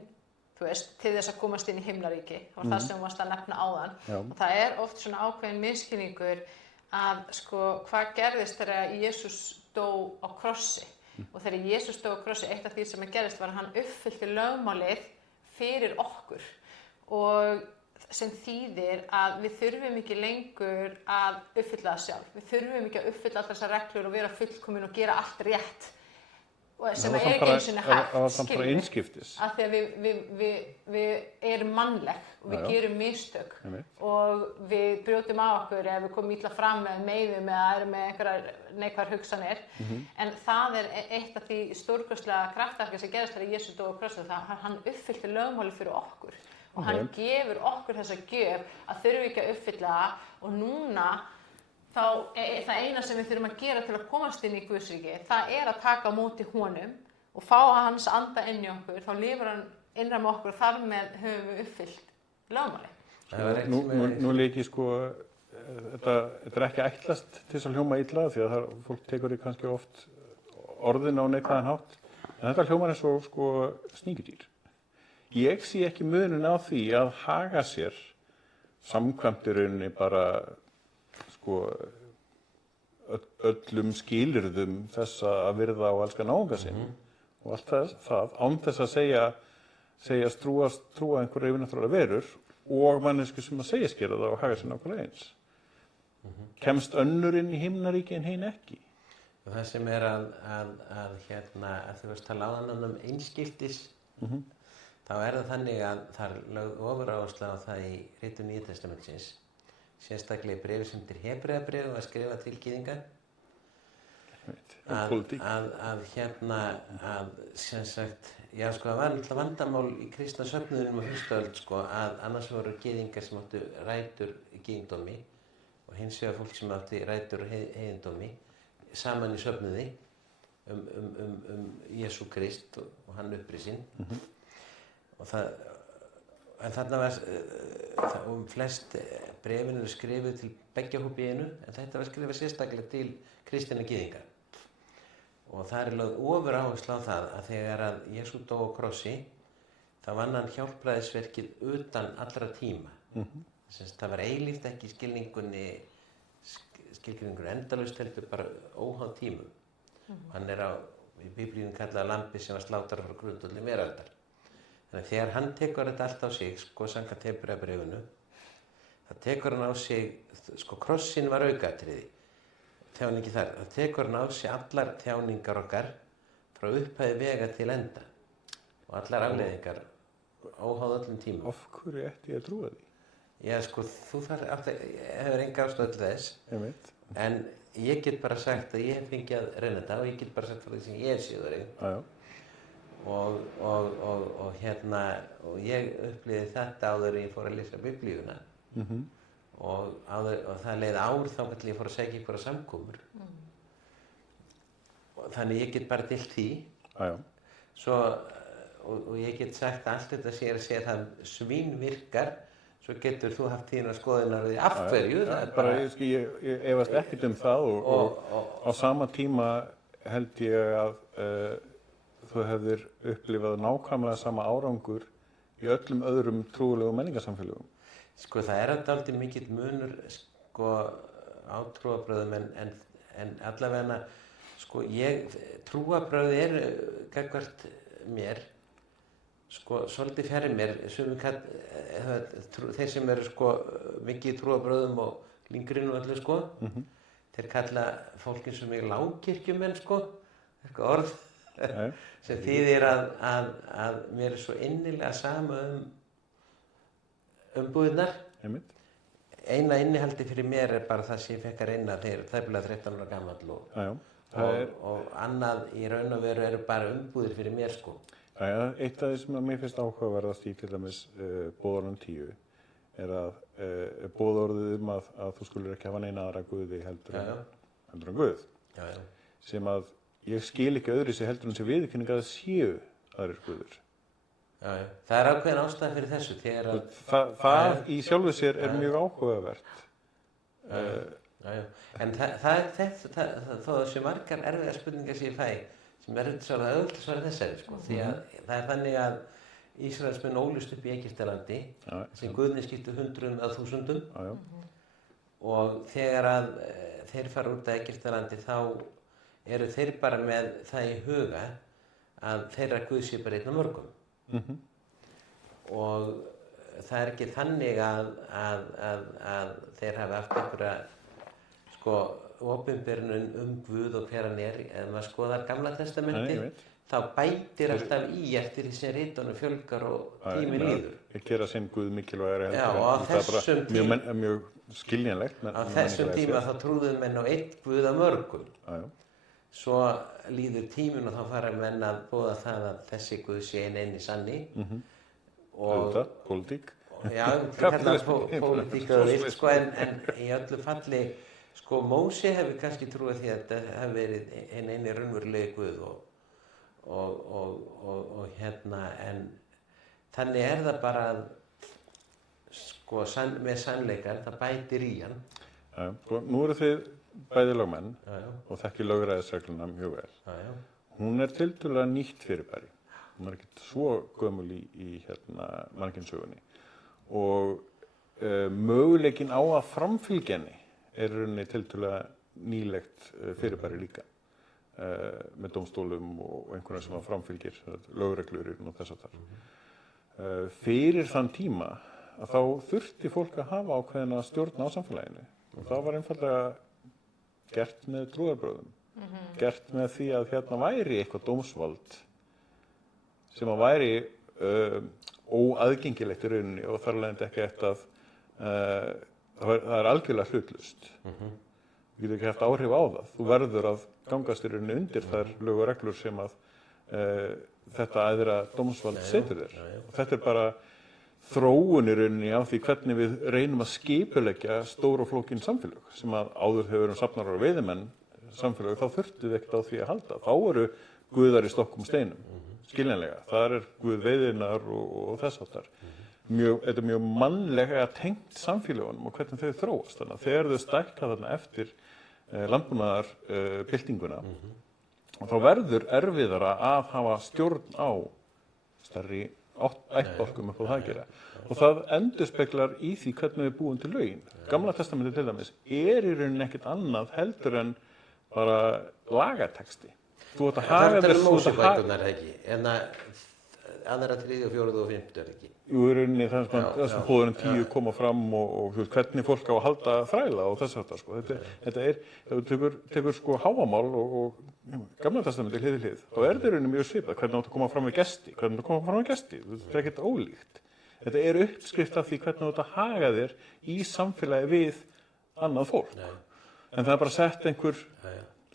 þú veist, til þess að komast inn í himnaríki. Það var það sem þú varst að nefna áðan. Og það oft svona ákveðin misskilningur að sko hvað gerðist þegar Jesús dó á krossi. Og þegar Jesús dó á krossi, eitt af því sem gerðist var að hann uppfyllti lögmálið fyrir okkur, og sem þýðir að við þurfum ekki lengur að uppfylla það sjálf. Við þurfum ekki að uppfylla allar þessar reglur og vera fullkomin og gera allt rétt. Sem ekki einu sinni hægt, það var samt bara einskiptis. Af því að við erum mannleg og við gerum mistök og við brjótum á okkur ef við komum illa fram með meiðum eða erum með einhverjar neikvæðar hugsanir. En það eitt af því stórkostlega kraftaverki sem gerðist þegar Jesús dó á krossi, hann uppfyllti lögmálið fyrir okkur. Og hann gefur okkur þessa gjöf að þurfum ekki að uppfylla það, og núna þá það eina sem við þurfum að gera til að komast inn í Guðsríki, það að taka á móti honum og fá hans anda inn í okkur, þá lifir hann innra með okkur og þar með höfum við uppfyllt lögmálið. Nú leiki sko, þetta ekki ætlast til þess að hljóma illa, því að fólk tekur því kannski oft orðin á neikvæðan hátt, en þetta hljómar eins og sko sníkjudýr. Ég sé ekki munun á því að haga sér samkvæmt í rauninni bara sko öllum skilyrðum þess að virða og elska náunga sinn og allt það án þess að segjast trúa einhverju yfirnáttúrulega verur og mannesku sem að segjast gera það og haga sér nákvæmlega eins. Kemst önnur inn í himnaríki en hin ekki? Það sem að þú veist að láðan einskiptis, þá það þannig að það lögð ofuráhersla á það í ritum Nýja testamentisins, sérstaklega í bréfi sem til Hebreabréf var skrifað til gyðinga, að sem sagt, já sko það var náttúrulega vandamál í kristna söfnuðinum á fyrstu öld sko, að annars voru gyðingar sem áttu rætur í gyðingdómi og hins vegar fólk sem átti rætur í heiðindómi saman í söfnuði Jesú Krist og hann upprisinn. Og en þarna var flest bréfin eru skrifuð til beggja hópa í einu, en þetta var skrifað sérstaklega til kristinna gyðinga. Og það lögð ofuráherslu á það að þegar að Jesú dó á krossi, þá vann hann hjálpræðisverkið utan allra tíma. Það var eilíft ekki skilningunni endalaust heldur bara óháð tímum. Hann í Biblíunni kallaður lambi sem var slátrað frá grundvelli veraldar. Þannig að þegar hann tekur þetta allt á sig, sko samkvæmt Hebreabréfinu, það tekur hann á sig, sko krossin var aukaatriði, þjáningi þar, það tekur hann á sig allar þjáningar okkar frá upphæði vega til enda og allar afleiðingar óháð öllum tímum. Af hverju ætti ég að trúa því? Já, sko, þú hefur enga ástæðu til þess, Einmitt. en ég get bara sagt að ég hef fengið að reyna þetta og ég get bara sagt frá því sem ég hef séð það reynd. Já, já. Og ég upplýði þetta áður en ég fór að lesa Biblíuna og það leið ár þangað til ég fór að segja einhverja samkomur. Og þannig ég get bara deilt því. Já, já. Svo, og ég get sagt að allt þetta sé að segja það svínvirkar, svo getur þú haft þína skoðunar á því af hverju. Já, bara, ég efast ekkert um það og á sama tíma held ég að þú hefðir upplifað nákvæmlega sama árangur í öllum öðrum trúalegu menningarsamfélögum. Sko það er dálítið mikill munur sko á trúarbrögðum en allavega sko trúarbrögð er gagnvart mér sko svolítið fjarri mér þeir sem eru sko mikið í trúarbrögðum og lingrin og öllu sko þeir kalla fólkin sem er lágkirkjumenn sko eitthvað orð sem þýðir að mér er svo innilega sama umbúðirnar. Eina innihaldi fyrir mér er bara það sem ég fekk að reyna þegar tæplega 13 ára gamall og annað í raun og veru eru bara umbúðir fyrir mér sko. Eitt af því sem mér finnst áhugaverðast í til dæmis boðorðum 10 er að boðorðið að þú skulir ekki hafa neina aðra guði heldur en Guð. Sem að ég skil ekki öðru sér heldur en sem viðurkenning að það séu aðrir guðir. Það er ákveðin ástæða fyrir þessu þegar að... Það í sjálfu sér er mjög áhugavert. En þó þessi margar erfiðar spurningar sem ég fæ sem er auðvitað svara þessari sko. Því að það er þannig að Ísraelsmenn ólust upp í Egyptalandi sem guðni skiptu hundruðum eða þúsundum og þegar að þeir fara út af Egyptalandi þá eru þeir bara með það í huga að þeirra Guð sé bara einn af mörgum. Og það er ekki þannig að þeir hafa haft einhverja sko opinberun Guð og hver hann er. Ef maður skoðar Gamla testamentið þá bætir alltaf í eftir því sem ritunum fjölgar og tíminn líður. Ég gera sinn Guð mikilvægari heldur. Já, og á þessum tíma mjög skiljanlegt. Á þessum tíma þá trúðum menn á einn Guð af mörgum. Svo líður tíminn og þá fara menn að boða það að þessi Guð sé eini sanni. Auðvitað, pólitík. Já, pólitík og vilt sko, en í öllu falli sko Móse hefur kannski trúið því að þetta hefur verið eini raunverulegi Guð og en þannig er það bara að sko með sannleikann, það bætir í hann. Sko, nú eru þið bæði lögmenn og þekkir lögræðisregluna mjög vel. Hún er tiltölulega nýtt fyrirbæri. Hún er ekkert svo gömul í mannkynssögunni og möguleikinn á að framfylgja henni er í rauninni tiltölulega nýlegt fyrirbæri líka með dómstólum og einhverja sem framfylgir lögreglur og þess að þar. Fyrir þann tíma að þá þurfti fólk að hafa ákveðna stjórn á samfélaginu og það var einfaldlega gert með trúarbrögðum, gert með því að væri eitthvað dómsvald sem að væri óaðgengilegt í rauninni og þar alveg ekki eftir að það er algjörlega hlutlaust. Þú getur ekki haft áhrif á það. Þú verður að gangast í rauninni undir þær lög og reglur sem að þetta æðra dómsvald setur þér. Og þetta er bara þróun í rauninni á því hvernig við reynum að skipuleggja stór og flókin samfélög sem að áður hefur safnarar og veiðimenn samfélög, þá þurftu við ekkert á því að halda. Þá eru guðar í stokkum steinum, skiljanlega. Það er guð veiðinnar og þess áttar. Þetta er mjög mannlega tengt samfélagunum og hvernig þau þróast. Þannig að þegar þau stækka þarna eftir landbúnaðarbyltinguna og þá verður erfiðara að hafa stjórn á stærri ættbálkum upp á það að gera. Og það endurspeglar í því hvernig við búum til lögin. Gamla testamentið til dæmis er í rauninni ekkert annað heldur en bara lagatexti. Þú átt að haga þér Mósebækurnar ekki, en aðra, þriðju, fjórðu og fimmtu ekki. Jú, í rauninni þessum hóðurinn 10 koma fram og þú veist, hvernig fólk á að halda þræla og þess að sko. Þetta er, ef þú tekur sko Hávamál og Gamla testamentið hlið við hlið, þá er þetta í rauninni mjög svipað, hvernig áttu að koma fram við gesti, þetta er ekkert ólíkt. Þetta er uppskrift af því hvernig þú átt að haga þér í samfélagi við annað fólk. En það er bara sett einhver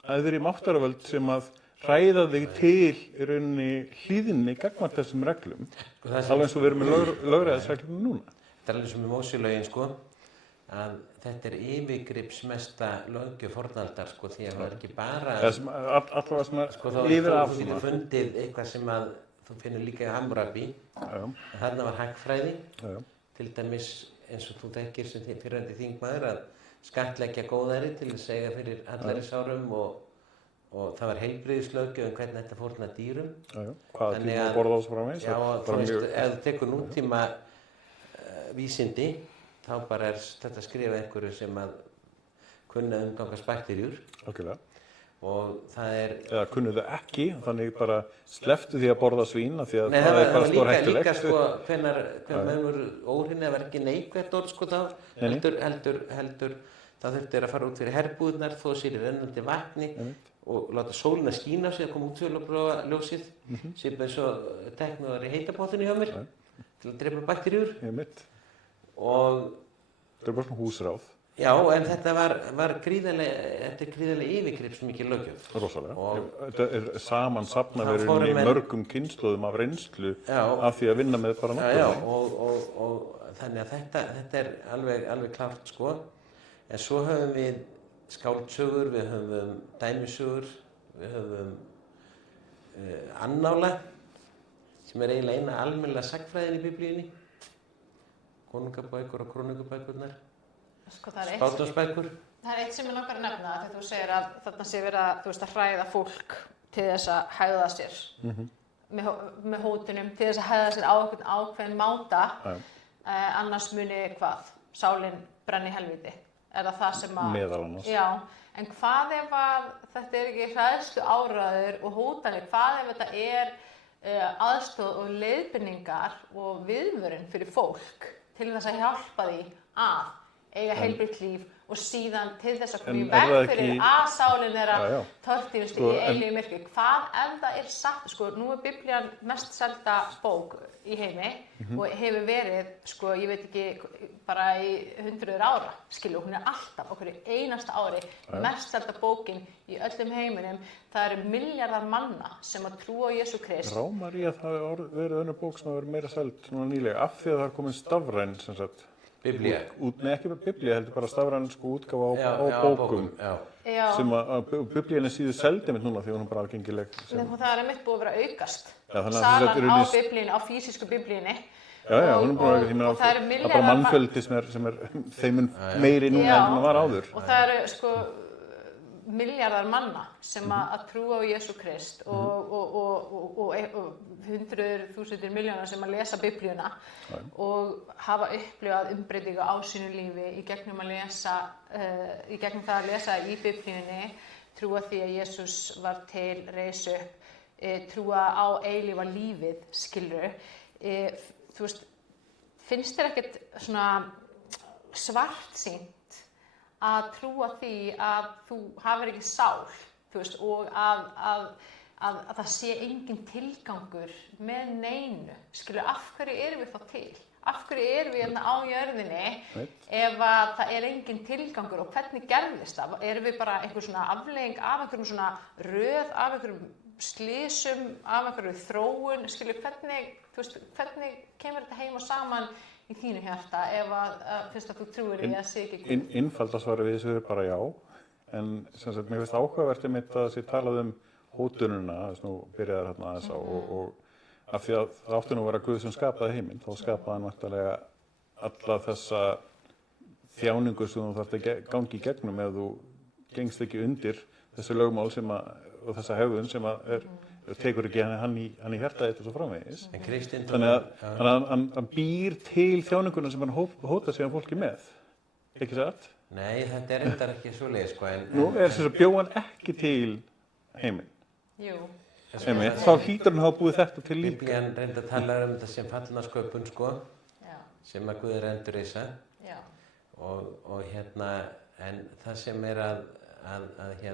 æðri máttarvöld sem að ræða þig til í rauninni hlýðinni gagnvart þessum reglum, alveg eins og við erum með lögræðisreglum núna. Þetta er alveg sem í Móselögin, sko, að þetta er yfirgripsmesta löggjöf fornaldar, sko, því að það er ekki bara... Allavega svona sko, yfir af þú getur fundið eitthvað sem að þú finnur líka í Hammurabi, þarna var hagfræði, til dæmis eins og þú þekkir sem fyrrandi þingmaður að skattleggja góðæri til að segja fyrir hallarísárum og það var heilbrigðislöggjöf hvernig þetta fórna dýrum. Hvaða tíma að borða á svo framvegis? Já, þú veist, ef þú tekur nútíma vísindi, þá bara er þetta skrifa einhverju sem að kunna umgangast bakteríur. Algjörlega. Og það er... Eða kunnu þau ekki, þannig bara slepptu því að borða svín af því að það er bara stór hættulegt. Líka sko, hvenær mönnur óhreinni var ekki neikvætt orð sko þá, heldur það þurfti að fara út fyrir herbúðnar, þó sér í rennandi vatni og láta sólina skína á sig að koma út sólabróðaljósið, sem eins og teknuðar í heitapotinu hjá mér, til að drepa bakteríur. Og... Þetta er bara svona húsráð. Já, en þetta var gríðarlega yfirgripsmikil löggjöf. Rosalega. Þetta er samansafnað verið í mörgum kynslóðum af reynslu af því að vinna með bara náttúrulega. Já, og þannig að þetta er alveg klárt, sko. En svo höfum við skáldsögur, við höfum dæmisögur, við höfum annála, sem er eiginlega eina almennilega sagnfræðin í Biblíunni. Konungabækur og krónungabækurnar. Sko, Spátumsbækur. Það er eitt sem ég langar að nefna þegar þú segir að þarna sé verið að hræða fólk til þess að hegða sér með hótunum, til þess að hegða sér á einhvern ákveðinn máta, annars muni hvað? Sálin brenni í helvíti. Er það sem að... Meðal annars. Já, en hvað ef að þetta er ekki hræðslu áræður og hótanir, hvað ef þetta er aðstoð og leiðbeiningar og viðvörun fyrir fólk til þess að hjálpa því að eiga heilbrigt líf og síðan til þess að koma í veg fyrir að sálin er að tortíðast í eilífu myrkri. Hvað ef það er satt? Sko, nú er Biblían mest selda bók í heimi og hefur verið, sko, ég veit ekki, bara í 100 ára, skilju, hún er alltaf okkur í einasta ári mest selda bókin í öllum heiminum. Það eru milljarðar manna sem að trúa á Jesú Krist. Rámar í að það hefur verið önnur bók sem hefur verið meira seld núna nýlega af því að það er komin stafræn, sem sagt. Biblía. Nei, ekki bara Biblía, heldur bara stafræn sko útgáfa á bókum. Sem að Biblían er síður seldið mitt núna því hún er bara aðgengileg. Það er einmitt búið að vera aukast. Salan á Biblíunni, á físísku Biblíunni. Já, hún er bara ekki tíma að bara mannfjöldi sem er þeim meiri núna en það var áður. Og það eru sko milljarðar manna sem að trúa á Jesú Krist og hundruður, þúsundir milljónar sem að lesa Biblíuna og hafa upplifað umbreytingu á sínu lífi í gegnum það að lesa í Biblíunni, trúa því að Jesús var til, reis upp, trúa á eilífa lífið, skilurðu. Þú veist, finnst þér ekkert svona svartsýnt að trúa því að þú hafir ekki sál, þú veist, og að það sé engin tilgangur með neinu, skilur, af hverju erum við þá til? Af hverju erum við hérna á jörðinni ef að það er engin tilgangur og hvernig gerðist það? Erum við bara einhver svona afleiðing af einhverjum svona röð, af einhverjum slysum, af einhverju þróun, skilur, hvernig kemur þetta heim og saman í þínu hjarta ef að fyrst að þú trúir í að sé ekki... Einfalda svarið við þessu er bara já, en sem sagt, mér finnst áhugavert einmitt að það sé talað hótununa, þess nú byrjaði hérna aðeins á og af því að það átti nú að vera Guð sem skapaði heiminn, þá skapaði hann væntanlega alla þessa þjáningu sem þú þarft að gangi í gegnum ef þú gengst ekki undir þessu lögmál og þessa hegðun sem tekur ekki hann í hjartaðið og svo framvegis. Þannig að hann býr til þjáninguna sem hann hótar síðan fólki með. Ekki satt? Nei, þetta er ekki svoleiðis, sko. Nú er þess að bjó hann ekki til heiminn. Jú. Einmitt, þá hlýtur hann hafa búið þetta til líka. Biblían reynda talar þetta sem fallna sköpun, sko, Já, sem að Guð er að endurreisa já, og en það sem er að Þannig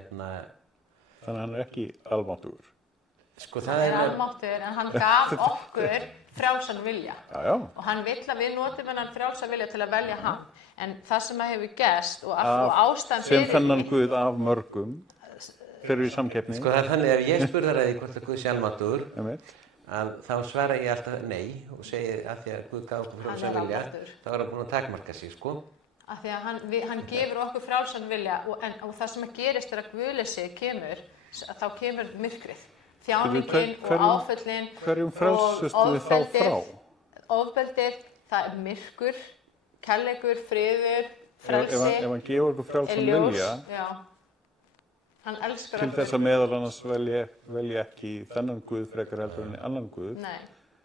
að hann er ekki almáttugur. sko hann er almáttur en hann gaf okkur frjálsan vilja. Já, já. Og hann vill að við notum hennan frjálsa vilja til að velja hann. En það sem að hefur gerst og ástæðan Sem fyrir þennan Guð af mörgum, þeir eru í samkeppni. Sko það er þannig að ef ég spurði að hvort að Guð sé almáttugur, Einmitt. að þá svara ég alltaf nei og segi að því að Guð gaf okkur frjálsan Hann er vilja, almáttugur. þá er hann búinn að takmarka sig, sko. af því að hann gefur okkur frjálsan vilja og það sem að gerist er að guðleysið kemur, þá kemur myrkrið. Þjáningin og áföllin Hverjum frelsustu við þá frá? Ofbeldið, það er myrkur, kærleikur, friður, frelsi, Ef hann gefur okkur frjálsan ljós. vilja, Já. Hann elskar til þess að meðal annars velja ekki þennan Guð frekar heldur en annan Guð. Nei.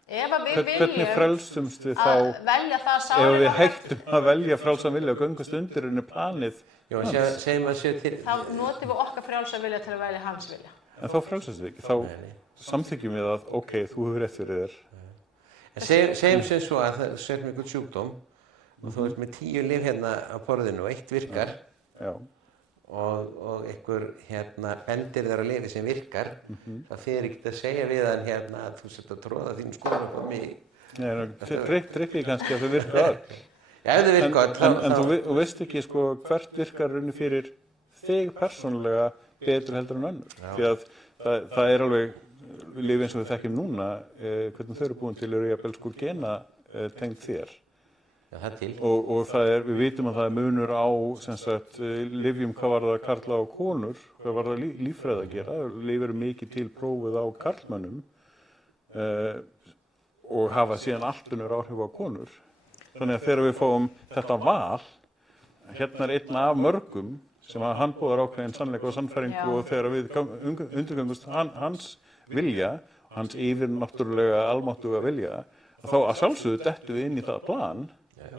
Ef að við Hvernig viljum frelsumst við að þá velja það ef sálina við okkar, hættum að velja frjálsan vilja og göngast undir henni planið, Jó, segjum að séu til... þá notum við okkar frjálsa vilja til að velja hans vilja. en þá frelsumst við ekki. Þá samþykjum við að, ok, þú hefur rétt fyrir þér. En segjum sem svo að það er með einhvern sjúkdóm og þú ert með 10 lyf hérna á borðinu og 1 virkar Já, og einhver bendir þér á lyfi sem virkar, það þýðir ekkert að segja við hann að þú sért að tróða þín skoðun upp á mig. Tryggið kannski að þau virka öll. Já, ef þau virka öll, En þú veist ekki sko hvert virkar raunni fyrir þig persónulega betur heldur en önnur. Því að það er alveg lyf eins og við þekkjum núna, hvernig þau eru búin til eru jafnvel sko gena tengd þér. Já, það til. Og það er, við vitum að það er munur á sem sagt lyfjum hvað var það karla og konur, hvað var það líffræði að gera. Lyf eru mikið til prófuð á karlmönnum og hafa síðan allt önnur áhrif á konur. Þannig að þegar við fáum þetta val, hérna er einn af mörgum sem að hann búðar ákveðin sannleika og sannfæringu og þegar við undirgöngumst hans vilja, hans yfirnáttúrulega almáttuga vilja, þá að sjálfsögðu dettum við inn í það plan,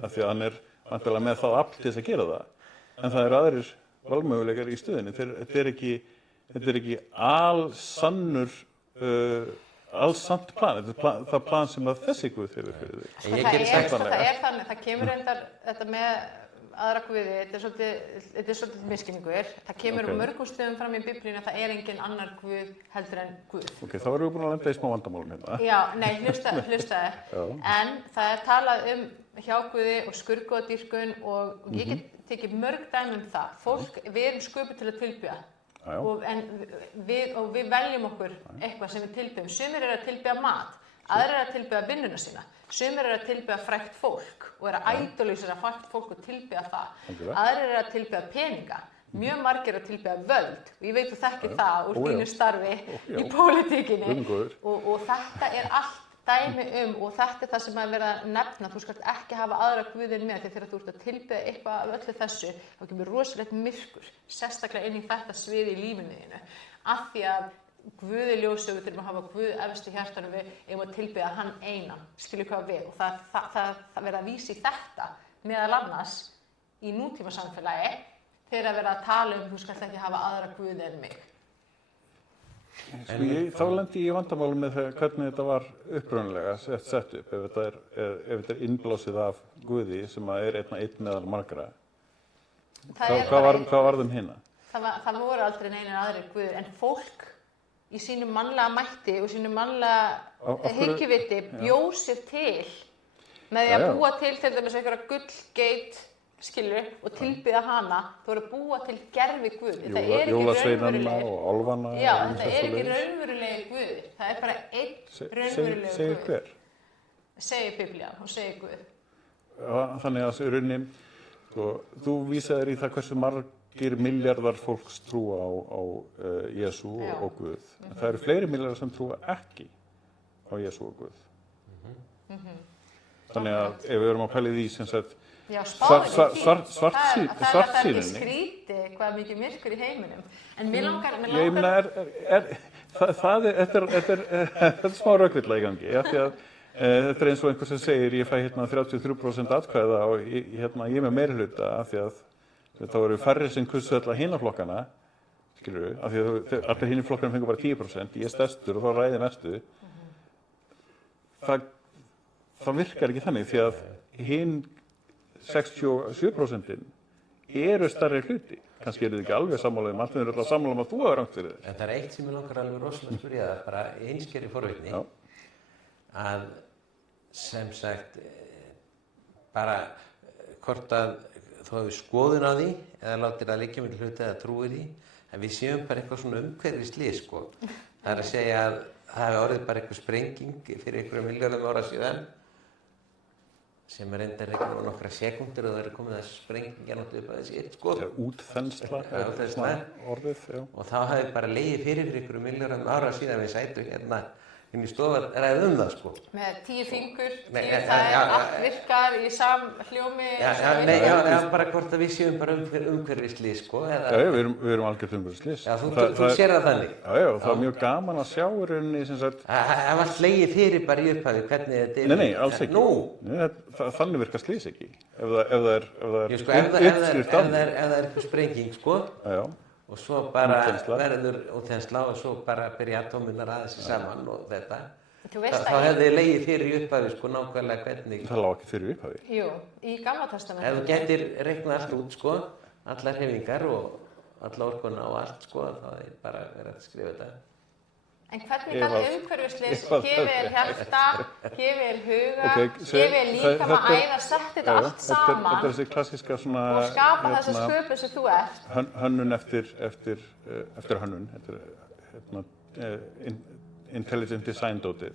af því að hann er vantilega með það afl til þess að gera það. En það eru aðrir valmöguleikar í stöðinni. Þetta er ekki allsamt plan. Þetta er það plan sem að þessi Guð hefur fyrir þig. Það er þannig, það kemur reyndar þetta með aðra guði, þetta er svolítið misskilningur. Það kemur mörgum stöðum fram í Biblíunni að það er engin annar Guð heldur en Guð. Ok, þá erum við búin að lenda í smá vandamálum hérna. Já, nei, hlustaðu. En það er talað hjáguði og skurðgoðadýrkun og ég get tekið mörg dæmi það. Fólk, við erum sköpuð til að tilbiðja. Og við veljum okkur eitthvað sem við tilbiðjum. Sumir eru að tilbiðja mat, aðrir eru að tilbiðja vinnuna sína. Sumir eru að tilbiðja frægt fólk og eru að idolísera frægt fólk og tilbiðja það. Aðrir eru að tilbiðja peninga. Mjög margir að tilbiðja völd og ég veit þú þekkir það úr þínu starfi í pólitíkinni og þetta er allt dæmi og þetta er það sem að vera að nefna. Þú skalt ekki hafa aðra guðin með því þegar þú ert að tilbiðja eitthvað af öllu þessu þá kemur rosalegt myrkur, sérstaklega inn í þetta svið í lífinu þínu. Af því að Guði ljósögu þurfum að hafa Guð efst í hjartanum við eigum að tilbiðja hann einan, skilju hvað við og það verða að vísa í þetta meðal annars í nútíma samfélagi þegar að vera að tala þú skalt ekki hafa aðra Guði en mig. Þá lendi ég í vandamálum með hvernig þetta var upprunalega sett upp, ef þetta er innblásið af Guði sem er einn meðal margra. Hvað var hinna? Það voru aldrei neinir aðrir Guðir en fólk í sínum mannlega mætti og sínum mannlega hyggjuviti bjóð sér til með því að búa til dæmis einhverja gullgeit skilur og tilbiðja hana þú voru að búa til gervi Guði. Jólasveinana og álfana. Já, það er ekki raunverulegi Guði. Það er bara einn raunverulegi Guði. Segir hver? Segir Biblían og segir Guð. Þannig að raunin, þú vísaðir í það hversu margir milljarðar fólks trúa á Jesú og Guð. En það eru fleiri milljarðar sem trúa ekki á Jesú og Guð. Þannig að ef við erum að pæla í því sem sagt Já, svartsýninni. Það er ekki skrítið hvað mikið myrkur í heiminum. En mér langar... Ég meina, þetta er smá rökvilla í gangi, því að þetta er eins og einhver sem segir ég fæ 33% atkvæða og ég með meirihluta af því að þá eru færri sem kussu alla hina flokkana, skilur við, af því að allir hinir flokkarnir fengur bara 10%, ég er stærstur og þá ræði mestu, það virkar ekki þannig því að hinn 67% eru stærri hluti. Kannski eru þið ekki alveg sammála allt, þau eru alltaf sammála að þú hafa rangt fyrir þið. En það er eitt sem ég langar alveg rosalega að spyrja það, bara einskeri forvitni, að sem sagt, bara hvort að þú hefur skoðun á því, eða látir það liggja miklu hluti eða trúir því, en við séum bara eitthvað svona umhverfislið, sko. Það er að segja að það hefur orðið bara eitthvað sprenging fyrir einhverjum milljörðum ára síðan, sem er reyndar ekki nokkra sekúndur og það er komið að sprengingja náttúrulega upp að þessi eitt, sko. Útþensla, orðið, já. Og þá hefði bara legið fyrir einhverjum milljörðum ára síðan við sætum hérna inn í stofar ræðum það, sko. Með 10 fingur, 10 þær, allt virkar í samhljómi. Já, bara hvort að við séum bara umhverfislið, sko. Já, við erum algjört umhverfislið. Já, þú sér það þannig. Já, það er mjög gaman að sjá í rauninni, sem sagt. Það var legið fyrir bara í upphafi, hvernig þetta er. Nei, alls ekki. Nú? Þannig virkar slys ekki. Ef það er uppskrift af því. Ef það er eitthvað sprenging, sko. Já. Og svo bara verður útþensla og svo bara byrja atómunar að þessi saman og þetta. Þá hefði legið fyrir í upphafi, sko, nákvæmlega hvernig. Það lá ekki fyrir í upphafi. Jú, í Gamla testamentinu. Ef þú getur reiknað allt út, sko, allar hreyfingar og alla orkuna og allt, sko, þá er bara verið að skrifa þetta. En hvernig kann umhverfislið gefið hjarta, gefið huga, gefið líkama æða, setti þetta allt saman þetta er þessi klassíska svona, og skapa þessa sköpun sem þú ert? Hönnun eftir hönnun, þetta er intelligent design dótið.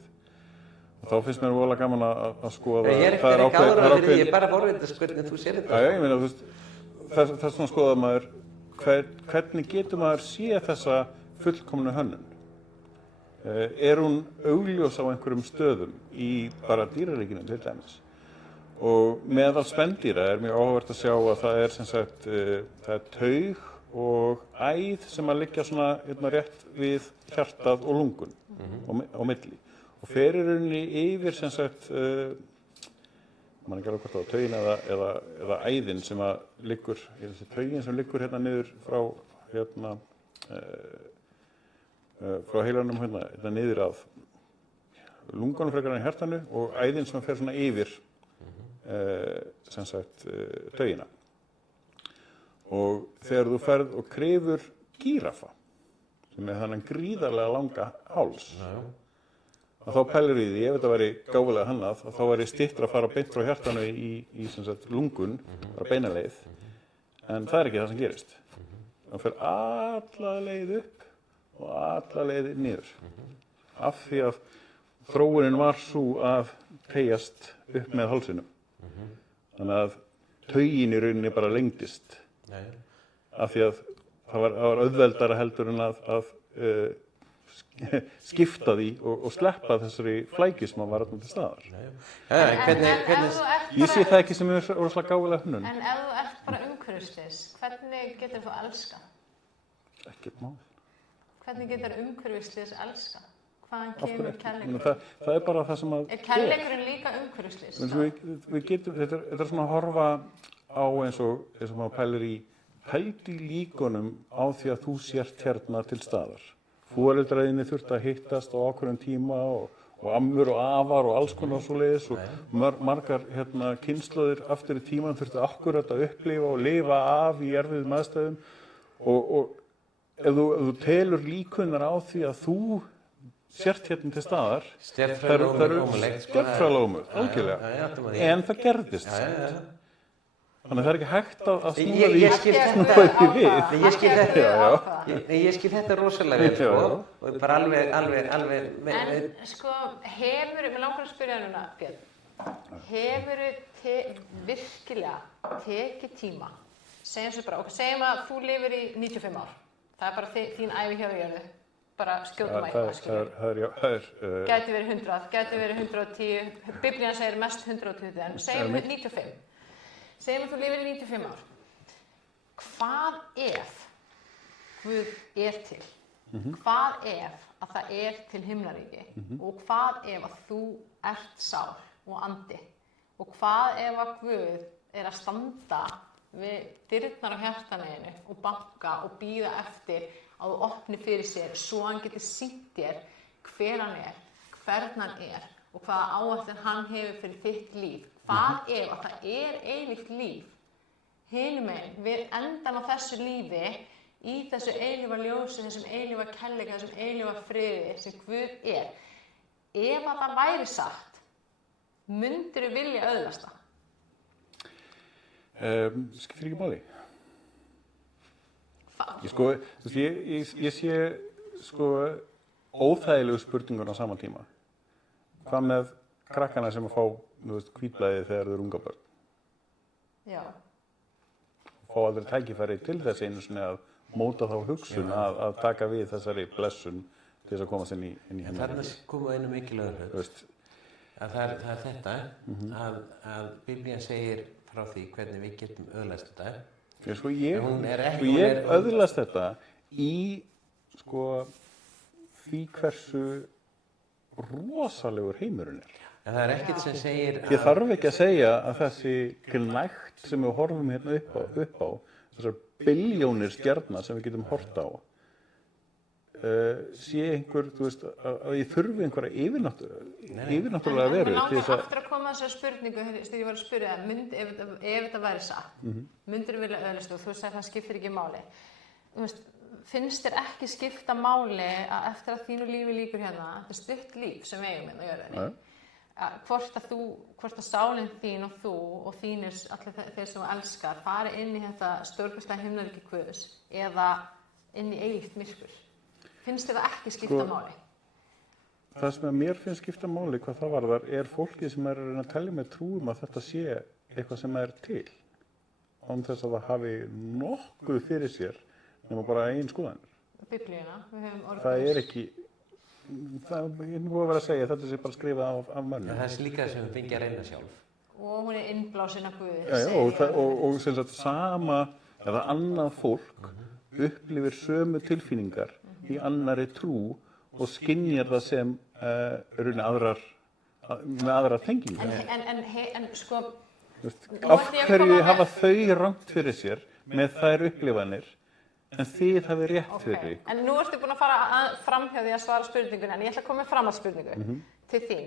Og þá finnst mér voðalega gaman að skoða. Ég er ekki áður fyrir því, ég er bara forvitið hvernig þú sér þetta. Já, ég meina, þú veist, það er svona að skoða maður, hvernig getur maður séð þessa fullkomnu hönnun? Er hún augljós á einhverjum stöðum í bara dýraríkinu til dæmis. Og meðal spendýra er mjög áhugavert að sjá að það er sem sagt, það er taug og æð sem að liggja svona rétt við hjartað og lungun á milli. Og fer í rauninni yfir sem sagt, man ekki alveg hvort það var taugin eða æðin sem að liggur, þessi taugin sem liggur hérna niður frá frá heilanum hérna niður að lungunum frekar en hjartanu og æðin sem fer svona yfir sem sagt taugina. Og þegar þú ferð og krefur gíraffa sem er þannig gríðarlega langa háls að þá pælir í því, ef þetta væri gáfulega hannað, að þá væri styttra að fara beint frá hjartanu í sem sagt lungun, bara beina leið, en það er ekki það sem gerist. Það fer alla leið upp og alla leiðir niður. Af því að þróunin var svo að teygjast upp með hálsinum. Þannig að taugin í rauninni bara lengdist. Af því að það var auðveldara heldur en að skipta því og sleppa þessari flæki sem var þarna til staðar. Ég sé það ekki sem er rosalega gáfulega hönnun. En ef þú ert bara umhverfislis, hvernig getur þú elskað? Ekkert mál. Hvernig getur umhverfislis elskað? Hvaðan kemur kærleikurinn? Það er bara það sem að Er kærleikurinn líka umhverfislis? Við getum, þetta er svona að horfa á eins og maður pælir í pældi líkunum á því að þú sért hérna til staðar. Foreldraðinni þurfti að hittast á ákveðnum tíma og ammur og afar og alls konar svoleiðis og margar kynslóðir aftur í tíman þurfti akkurat að upplifa og lifa af í erfiðum aðstæðum og ef þú telur líkunar á því að þú sért hérna til staðar, það eru stjörnfræðilega ómögulegt, algjörlega, en það gerðist samt. Þannig að það er ekki hægt að snúa því við. Ég skil þetta rosalega vel, sko, og bara alveg. En sko, mér langar að spyrja núna, Björn, hefurðu virkilega tekið tíma, segjum að þú lifir í 95 ár, það er bara þín ævi hér á jörðu, bara skjótum eitthvað, gæti verið 100, gæti verið 110, Biblían segir mest 120, en segjum 95. Segjum að þú lifir í 95 ár. Hvað ef Guð er til? Hvað ef að það er til himnaríki? Og hvað ef að þú ert sál og andi? Og hvað ef að Guð er að standa við dyrnar á hjartaneginu og banka og bíða eftir að þú opni fyrir sér svo hann getur sýnt þér hver hann hvern hann og hvaða áætlun hann hefur fyrir þitt líf. Hvað ef að það eilíft líf hinum megin við endan á þessu lífi í þessu eilífa ljósi, þessum eilífa kærleika, þessum eilífa friði sem Guð ef að það væri satt, myndirðu vilja öðlast það? Skiptir ekki máli. Ég sé óþægilegu spurningur á sama tíma. Hvað með krakkana sem að fá hvítblæði þegar þau eru unga börn? Já. Fá aldrei tækifæri til þess einu sinni að móta þá hugsun að taka við þessari blessun til þess að komast inn í henni. Þarna koma einu mikilvægur hlut. Það er þetta að Biblían segir frá því hvernig við getum öðlast þetta. Ég öðlast þetta í því hversu rosalegur heimurinn En það er ekkert sem segir að... Ég þarf ekki að segja að þessi gnægt sem við horfum hérna upp á þessar billjónir stjarna sem við getum hort á, sé einhver, að ég þurfi einhverja yfirnáttúrulega veru til þess að... Aftur að koma að þessari spurningu, þegar ég var að spyrja ef þetta væri satt, myndirðu vilja öðlast og þú sagði það skiptir ekki máli. Finnst þér ekki skipta máli að eftir að þínu lífi lýkur hérna, þetta er stutt líf sem við eigum hérna á jörðinni, hvort að sálin þín og þú og þínir allir þeir sem þú elskar fari inn í þetta stórkostlega himnaríki Guðs eða inn í eilíft myrkur. Finnst þér það ekki skipta máli? Það sem mér finnst skipta máli hvað það varðar er fólkið sem er að reyna að telja með trúum að þetta sé eitthvað sem er til án þess að það hafi nokkuð fyrir sér nema bara eigin skoðanir. Biblíuna, við höfum orð Það er ekki ég er búin að vera að segja þetta sé bara skrifað af mönnum. Það er líka sem við fengið að reyna sjálf. Og hún er innblásin af Guði. Og sem sagt sama eða annað fólk upplifir sömu tilfinningar í annarri trú og skynjar það sem með aðrar tengingar. Af hverju hafa þau rangt fyrir sér með þær upplifanir en þið hafið rétt fyrir ykkur? En nú ertu búin að fara fram hjá því að svara spurningunni, en ég ætla að koma með framhaldsspurningu til þín.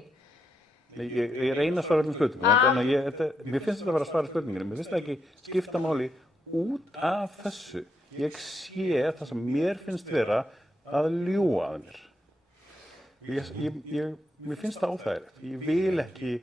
Ég reyna að svara spurningum, mér finnst þetta að vera að svara spurningunum, mér finnst það ekki skipta máli út af þessu. Ég sé það sem mér finnst vera að ljúga að mér. Mér finnst það óþægilegt. Ég vil ekki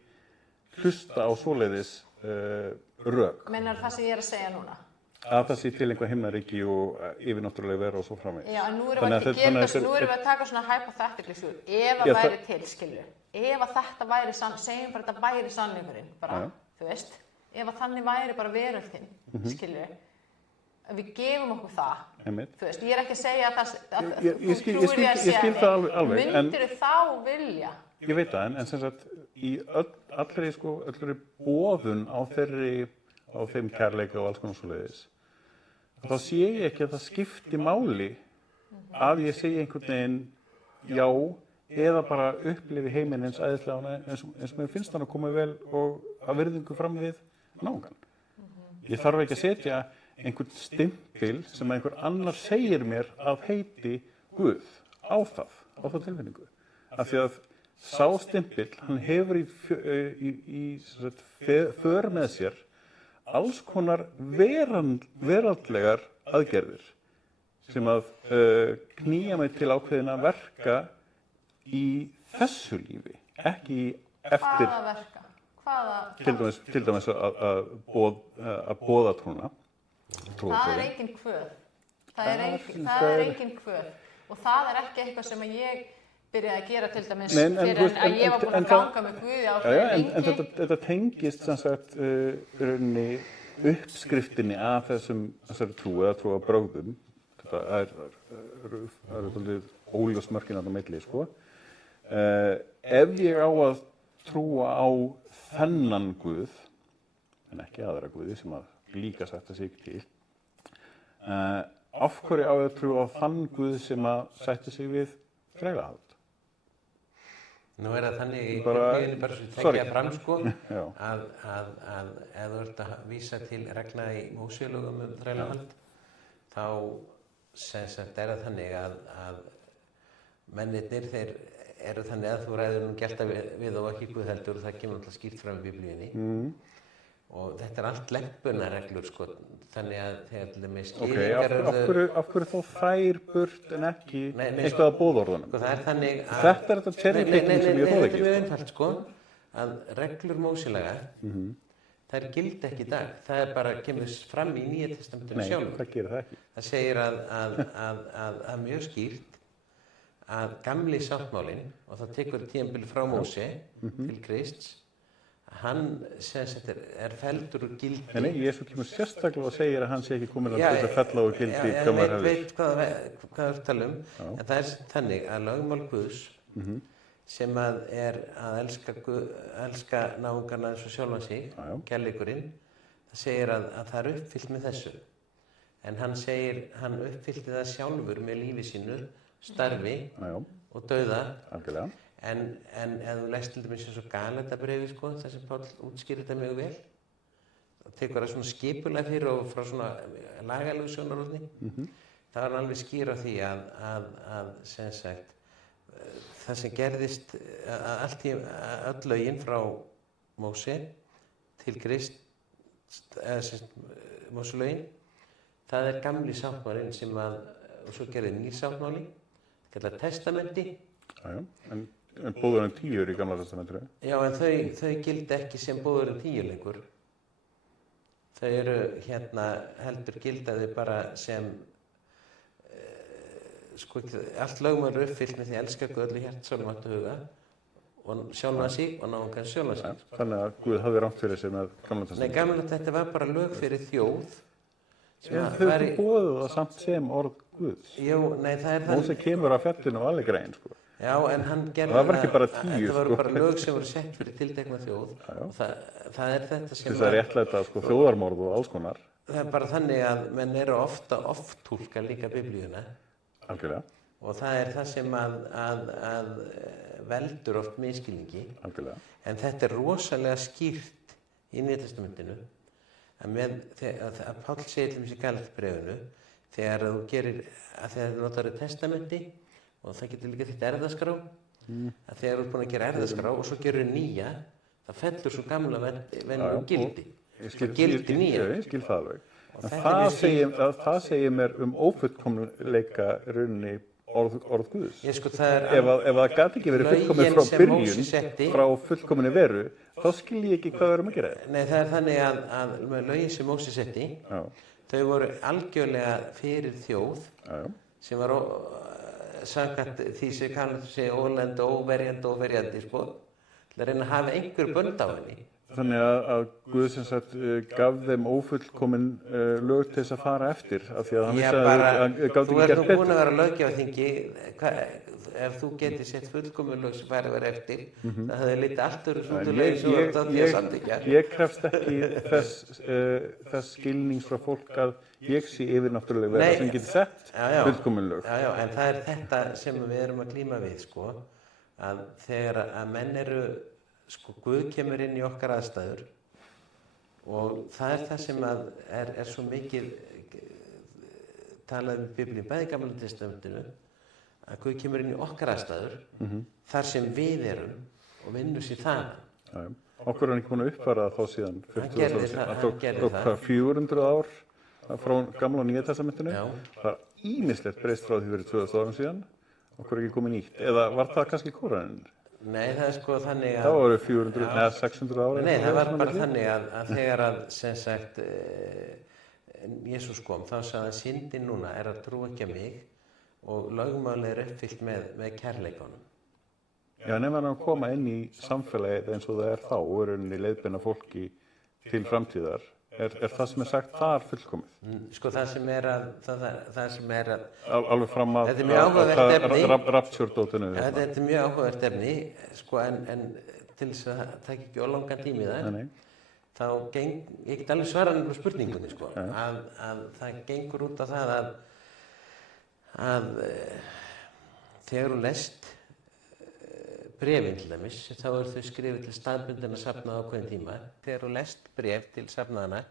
hlusta á svoleiðis rök. Meinar það sem ég er að segja núna? Að það sé til einhver himnaríki og yfirnáttúrulega vera og svo framvegis. Já, en nú erum við að taka svona hypothetically, ef það væri til, skilur. Ef að þetta væri, segjum bara þetta væri sannleikurinn, bara, þú veist. Ef að þannig væri bara veröldin, skilur. Við gefum okkur það, þú veist. Ég er ekki að segja að þú trúir því að segja mig. Myndirðu þá vilja? Ég veit það, en sem sagt, í allri boðun á þeim kærleika og alls konar svoleiðis, þá sé ég ekki að það skipti máli að ég segi einhvern veginn já eða bara upplifi heiminn eins æðislega eins og mér finnst hann að koma vel og að virðingu fram við náungan. Ég þarf ekki að setja einhvern stimpil sem einhver annar segir mér að heiti Guð á þá tilfinningu. Af því að sá stimpil, hann hefur í för með sér alls konar veraldlegar aðgerðir sem að knýja mig til ákveðina verka í þessu lífi, ekki eftir... Hvaða verka? Til dæmis að boða trúna. Það er engin kvöð. Það er engin kvöð. Og það er ekki eitthvað sem ég byrjaði að gera til dæmis fyrir að ég var búin að ganga með Guði á fyrir lengi. En þetta tengist sem sagt uppskriftinni af þessari trú eða trú á brögðum. Það er óljós mörkin á milli, sko. Ef ég á að trúa á þennan Guð, en ekki aðra Guði sem að líka sætta sig til, af hverju á ég að trúa á þann Guð sem að sætta sig við þrælahald? Nú er það þannig í Bara- biblíunni, bara svo sorry. tekja fram sko, Já. að ef þú ert að vísa til reglna í Mósebóklögum þrælahald, þá sem sagt er það þannig að mennirnir þeir eru þannig að þú ræður nú gert við og ekki Guð heldur og það kemur alltaf skýrt fram í biblíunni. Og þetta er allt lempunarreglur sko, þannig að þegar til dæmis Ok, skýringar af hverju þá þær burt en ekki Nei, eitthvað að bóðorðunum? sko, það er þannig að Þetta er þetta cherry picking sem ég þóð þetta ekki. er mjög einfalt sko, að reglur Móselaga þær gildi ekki í dag, það er bara kemur fram í Nýja testamentinu Nei, sjálfur. það gerir það ekki. Það segir að mjög skýrt að gamli sáttmálinn, og það tekur tímabili frá Móse til Krists, hann sem sagt er feldur úr gildi. Nei, Jesú kemur sérstaklega og segir að hann sé ekki komin að þess að fella úr gildi en gamlar hefðir. veit hvað þú ert að tala um, en það er þannig að lögmál Guðs sem að er að elska náungarna eins og sjálfan sig, kærleikurinn, það segir að það er uppfyllt með þessu. En hann segir, hann uppfyllti það sjálfur með lífi sínu, starfi og dauða. Algjörlega. En ef þú lest til dæmis eins og Galatabréfið sko, þar sem Páll útskýrir þetta mjög vel, það tekur það svona skipulega fyrir og frá svona lagalegu sjónarhorni, þá er hann alveg skýr á því að sem sagt, það sem gerðist, öll lögin frá Móse til Krist, Móselögin, það er gamli sáttmálinn sem og svo gerði nýr sáttmáli, kallað testamenti. En bóðurinn 10 er í gamla testamentinu. Já, en þau gildi ekki sem bóðurinn 10 lengur. Þau eru heldur gildaði bara sem sko, allt lögmál eru uppfyllt með því að elska Guð öllu hjarta, sálu, máttu, huga og sjálfan sig og náungan sjálfan sig. Þannig að Guð hafði rangt fyrir sig með gamla testamentinu. Nei, gamla þetta var bara lög fyrir þjóð. En þau bóðu það samt sem orð Guðs. Jú, nei, það er það. Móse kemur af fjallinu og alveg grein, sko. Já, en hann gerði það var ekki bara 10, þetta voru sko. bara lög sem voru sett fyrir tiltekna þjóð og það er þetta sem Þess að réttlæta sko, þjóðarmorð og alls konar. Það er bara þannig að menn eru ofta ofttúlka líka biblíuna. Algjörlega. Og það er það sem að veldur oft misskilningi. Algjörlega. En þetta er rosalega skýrt í Nýja testamentinu að Páll segir til dæmis í Galatabréfinu þegar þú gerir, að þegar þú notar testamenti og það getur líka þitt erfðaskrá, að þegar þú ert búin að gera erfðaskrá og svo gerur nýja, það fellur svo gamla venju gildi. Gildi nýja. Ég skil það alveg. En það segir mér ófullkomleika rauninni orð Guðs. Sko, ef það gat ekki verið fullkomin frá byrjun, frá fullkominni veru, þá skil ég ekki hvað við erum að gera. Nei, það er þannig að með lögin sem Móse setti, þau voru algjörlega fyrir þjóð sem var samkvæmt því sem kannast að segja ólend og óverjandi sko, til að reyna að hafa einhver bönd á henni. Þannig að Guð sem sagt gaf þeim ófullkomin lög til þess að fara eftir af því að hann vissi að gátt ekki Þú gert ert nú búin að vera löggjafarþingi, ef þú getur sett fullkomin lög sem færi að vera eftir, það hefði litið allt öðru svona lög sem voru þátt í að samþykkja. Ég krefst ekki þess skilnings frá fólk að ég sé yfirnáttúrulega vera sem getur sett fullkomin lög. Já, en það er þetta sem við erum að glíma við, sko, að þegar að menn eru sko, Guð kemur inn í okkar aðstæður og það er það sem er svo mikið talað um í Biblíunni, bæði í Gamla testamentinu, að Guð kemur inn í okkar aðstæður þar sem við erum og vinnur sér þaðan. Okkur er hann ekki búin að uppfæra það þá síðan. Hann gerði það. 400 ár frá Gamla og Nýja testamentinu. Það er ýmislegt breyst frá því fyrir 2000 árum síðan. Okkur er ekki komið nýtt. Eða var það kannski Kóraninn? Nei, það er sko þannig að... Það voru 400 eða 600 ára. Nei, það var bara þannig að þegar að, sem sagt, Jesús kom, þá sagði að syndin núna er að trúa ekki að mig og lögmálið er uppfyllt með kærleikanum. Já, nema hann að koma inn í samfélagið eins og það er þá og er rauninni leiðbeina fólki til framtíðar. Er það sem er sagt þar fullkomið? Sko það sem er að alveg fram að þetta er mjög áhugavert efni. Rapture-dótinu. Þetta er mjög áhugavert efni, sko, en til þess að það taki ekki ólangan tími það, þá ég get alveg svarað um spurningunni, sko, að það gengur út á það að þegar þú lest bréfin til dæmis, þá eru þau skrifið til staðbundin að safna á ákveðin tíma. Þegar þú lest bréf til safnaðana,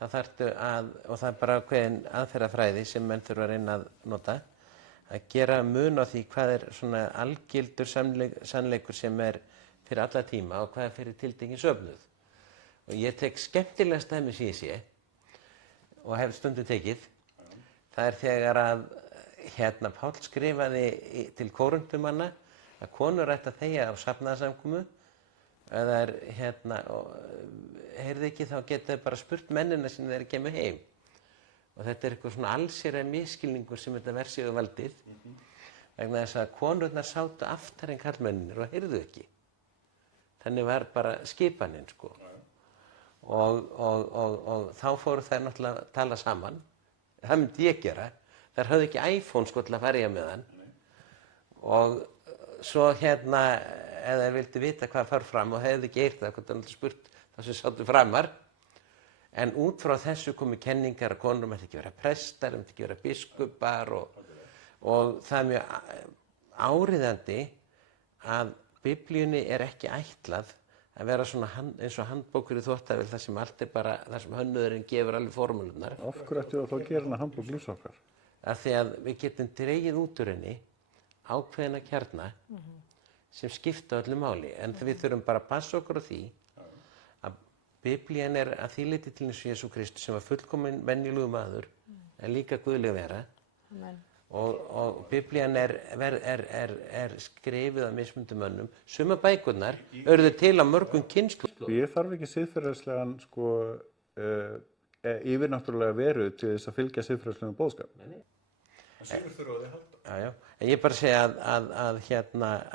þá þarftu og það er bara ákveðin aðferðafræði sem menn þurfa að reyna að nota, að gera mun á því hvað er svona algildur sannleikur sem er fyrir alla tíma og hvað er fyrir tiltekinn söfnuð. Og ég tek skemmtilega dæmi sem ég sé og hef stundum tekið. Það er þegar að Páll skrifaði til kóruntumanna að konur ætti að þegja á safnaðarsamkomu. Ef það heyrði ekki, þá geta þau bara spurt mennina sem þeir kemur heim. Og þetta er eitthvað svona allsherjar misskilningur sem þetta versiðu valdið. Vegna þess að konurnar sátu aftar en karlmennir og heyrðu ekki. Þannig var bara skipanin, sko. Og þá fóru þær náttúrulega að tala saman. Það myndi ég gera. Þær höfðu ekki iPhone, sko, til að fara í með hann. Og svo ef þær vildi vita hvað fór fram og hefði ekki heyrt það, hvort það spurt það sem sátu framar. En út frá þessu komu kenningar að konur mætti ekki vera prestar, mætti ekki vera biskupar og það er mjög áríðandi að Biblíunni er ekki ætlað að vera svona eins og handbókur í þvottavél þar sem allt er bara, þar sem hönnuðurinn gefur alveg formúlurnar. Af hverju ættu þá að gera hana handbók lífs okkar? Af því að við getum dregið út úr henni ákveðina kjarna sem skipta öllu máli. En við þurfum bara að passa okkur á því að Biblían er að því leyti til eins og Jesú Kristus sem var fullkominn venjulegur maður en líka guðleg vera. Amen. Og Biblían er skrifið af mismunandi mönnum. Sumar bækurnar urðu til á mörgum kynslóðum. Ég þarf ekki siðferðislegan yfirnáttúrulega veru til þess að fylgja siðferðislegum boðskap. Það sigur þurfa að þið halda. Já. En ég bara segja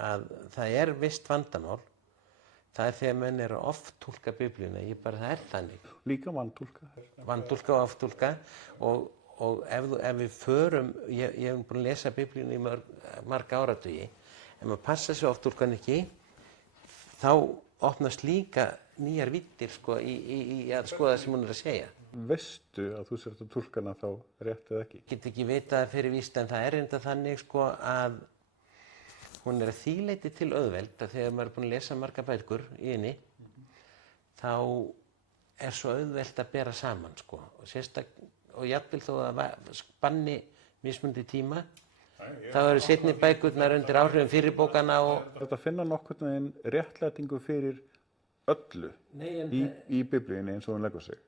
að það er visst vandamál. Það er þegar menn eru að ofttúlka Biblíuna. Það er þannig. Líka vantúlka. Vantúlka og ofttúlka og ef við förum, ég hef búin að lesa Biblíuna í marga áratugi, ef maður passa sig ofttúlkan ekki, þá opnast líka nýjar vittir í að skoða það sem hún er að segja. Veistu að þú sért að túlka hana þá rétt eða ekki? Ég get ekki vitað það fyrir víst en það er enda þannig að hún er að því leyti til auðveld að þegar maður er búin að lesa marga bækur í henni, þá er svo auðvelt að bera saman og jafnvel þó að spanni mismunandi tíma, þá eru seinni bækurnar undir áhrifum fyrri bókanna og Þetta finna nokkurn veginn réttlætingu fyrir öllu í Biblíunni eins og hún leggur sig.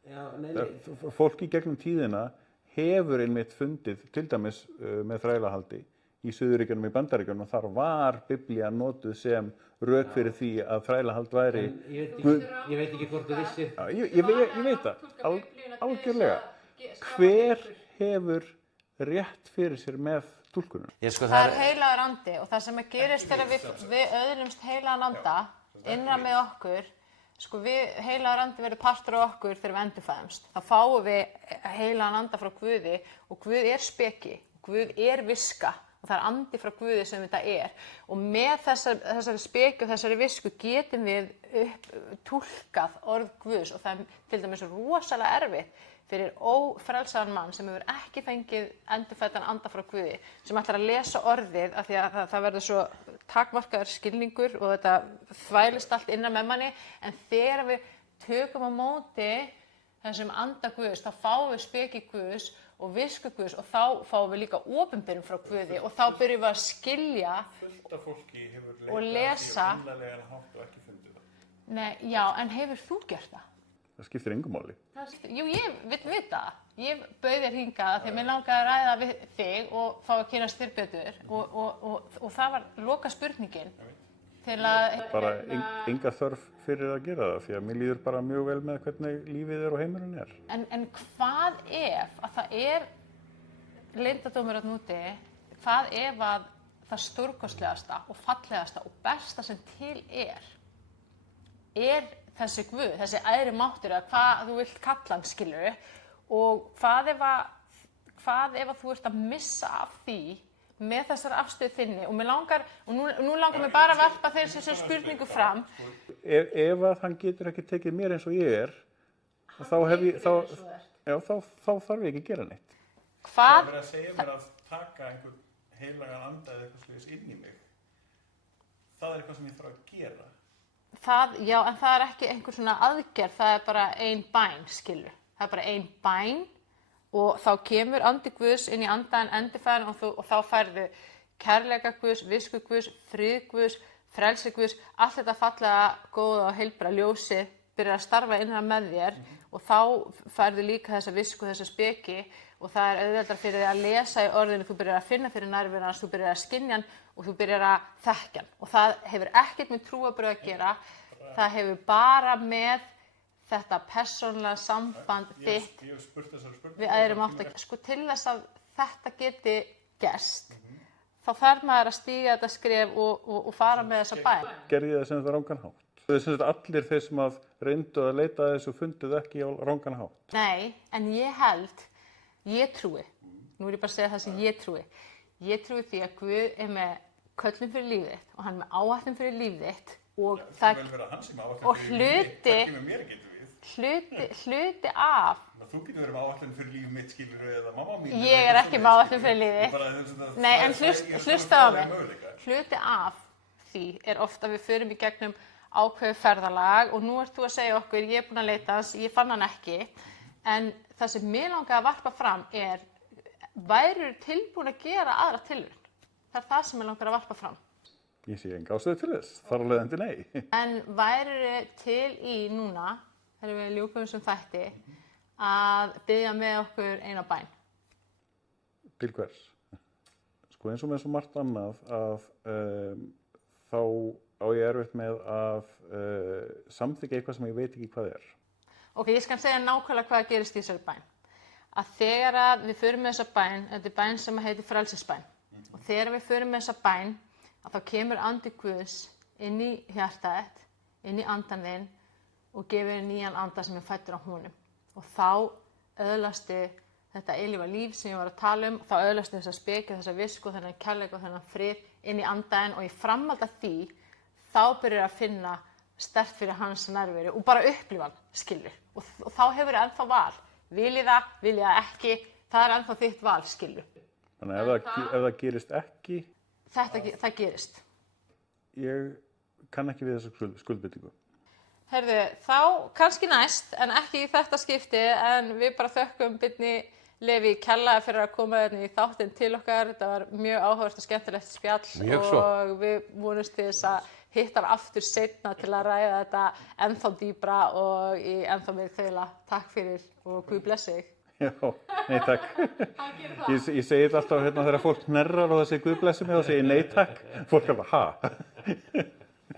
Fólk í gegnum tíðina hefur einmitt fundið, til dæmis með þrælahaldi í Suðurríkjunum í Bandaríkjunum og þar var Biblían notuð sem rök fyrir því að þrælahald væri ég veit ekki hvort þú vissir. Ég veit það, algjörlega. Hver hefur rétt fyrir sér með túlkunum? Það er heilagur andi og það sem gerist þegar við öðlumst heilagan anda innra með okkur, heilagur andi verður partur af okkur þegar við endurfæðumst. Þá fáum við heilagan anda frá Guði og Guð er speki, Guð er viska og það er andi frá Guði sem þetta er. Og með þessari speki og þessari visku getum við túlkað orð Guðs og það er til dæmis rosalega erfitt fyrir ófrelsaðan mann sem hefur ekki fengið endurfæddan anda frá Guði, sem ætlar að lesa orðið af því að það verður svo takmarkaður skilningur og þetta þvælist allt innan með manni, en þegar við tökum á móti þessum anda Guðs, þá fáum við speki Guðs og visku Guðs og þá fáum við líka opinberun frá Guði og þá byrjum við að skilja og lesa. Og ekki fundið það. Nei, já, en hefur þú gert það? Það skiptir engu máli. Jú, ég vil vita það. Ég bauð þér hingað því að mér langaði að ræða við þig og fá að kynnast þér betur og það var loka spurningin til að... Bara enga þörf fyrir að gera það því að mér líður bara mjög vel með hvernig lífið er og heimurinn er. En hvað ef að það er leyndardómur þarna úti, hvað ef að það stórkostlegasta og fallegasta og besta sem til er þessi Guð, þessi æðri máttur eða hvað þú vilt kalla hann, skilurðu, og hvað ef að þú ert að missa af því með þessari afstöðu þinni og nú langar mér bara að verpa þessi spurningu fram. Ef að hann getur ekki tekið mér eins og ég þá þarf ég ekki að gera neitt. Það er að segja mér að taka einhvern heilagan anda eða eitthvað slíðis inn í mig. það er eitthvað sem ég þarf að gera. Já, en það er ekki einhver svona aðgerð, það er bara ein bæn, skilur. Það er bara ein bæn og þá kemur andi Guðs inn í andan endurfæðan og þá færðu kærleika Guðs, visku Guðs, frið Guðs, frelsi Guðs, allt þetta fallega, góða og heilbra ljósi byrjar að starfa innan með þér og þá færðu líka þessa visku, þessa speki og það er auðveldara fyrir þig að lesa í orðinu, þú byrjar að finna fyrir nærveru hans, þú byrjar að skynja hann og þú byrjar að þekkja hann. Og það hefur ekkert með trúarbrögð að gera, það hefur bara með þetta persónulega samband þitt við aðrir mátt að sko til þess að þetta geti gerst, þá þarf maður að stíga þetta skref og fara með þessa bæn. Gerði ég það sem þetta rangan hátt? Það er sem þetta allir þeir sem að reyndu að leita að þessu funduð ekki á rangan hátt? Nei, en ég trúi, nú er ég bara að segja það sem ég trúi því að Guð er með köllun fyrir lífið þitt og hann er með áætlun fyrir lífið þitt og það og hluti af þú getur verið með áætlun fyrir lífið mitt skilur eða mamma mín ég er ekki með áætlun fyrir lífið þitt nei en hlusta á mig hluti af því er ofta við förum í gegnum ákveðu ferðalag og nú ert þú að segja okkur ég er búin að leita hans, ég fann hann ekki en það sem mig langaði að varpa fram er værirðu tilbúin að gera aðra tilraun. Það er það sem mig langar að varpa fram. Ég sé enga ástæðu til þess, þar af leiðandi nei. En værirðu til í núna, þegar við ljúkum þessum þætti, að biðja með okkur eina bæn? Til hvers? Sko eins og með svo margt annað að þá á ég erfitt með að samþykkja eitthvað sem ég veit ekki hvað er. Ok, ég skal segja nákvæmlega hvað gerist í þessari bæn. Að þegar að við förum með þessa bæn, þetta er bæn sem heitir frelsisbæn, og þegar við förum með þessa bæn, að þá kemur andi Guðs inn í hjartað, inn í andan þinn og gefur nýjan anda sem er fæddur á honum. Og þá öðlastu þetta eilífa líf sem ég var að tala þá öðlastu þessa speki, þessa visku, þennan kærleika og þennan frið inn í andan og í framhald af því, þá byrjar að finna sterkt fyrir hans nærveru og bara upplifa hann, skilur. Og þá hefur ennþá val. Viljið það ekki, það er ennþá þitt val, skilur. Þannig að ef það gerist ekki... Það gerist. Ég kann ekki við þessa skuldbindingu. Heyrðu, þá kannski næst, en ekki í þetta skipti, en við bara þökkum Birni Leví kærlega fyrir að koma í þáttinn til okkar. Þetta var mjög áhugavert og skemmtilegt spjall og við vonumst til þess að hitta hann aftur seinna til að ræða þetta ennþá dýpra og í ennþá meiri þaula. Takk fyrir og Guð blessi þig. Já, nei takk. Ég segi þetta alltaf þegar fólk hnerrar og það segir Guð blessi mig og segir nei takk. Fólk er bara, ha?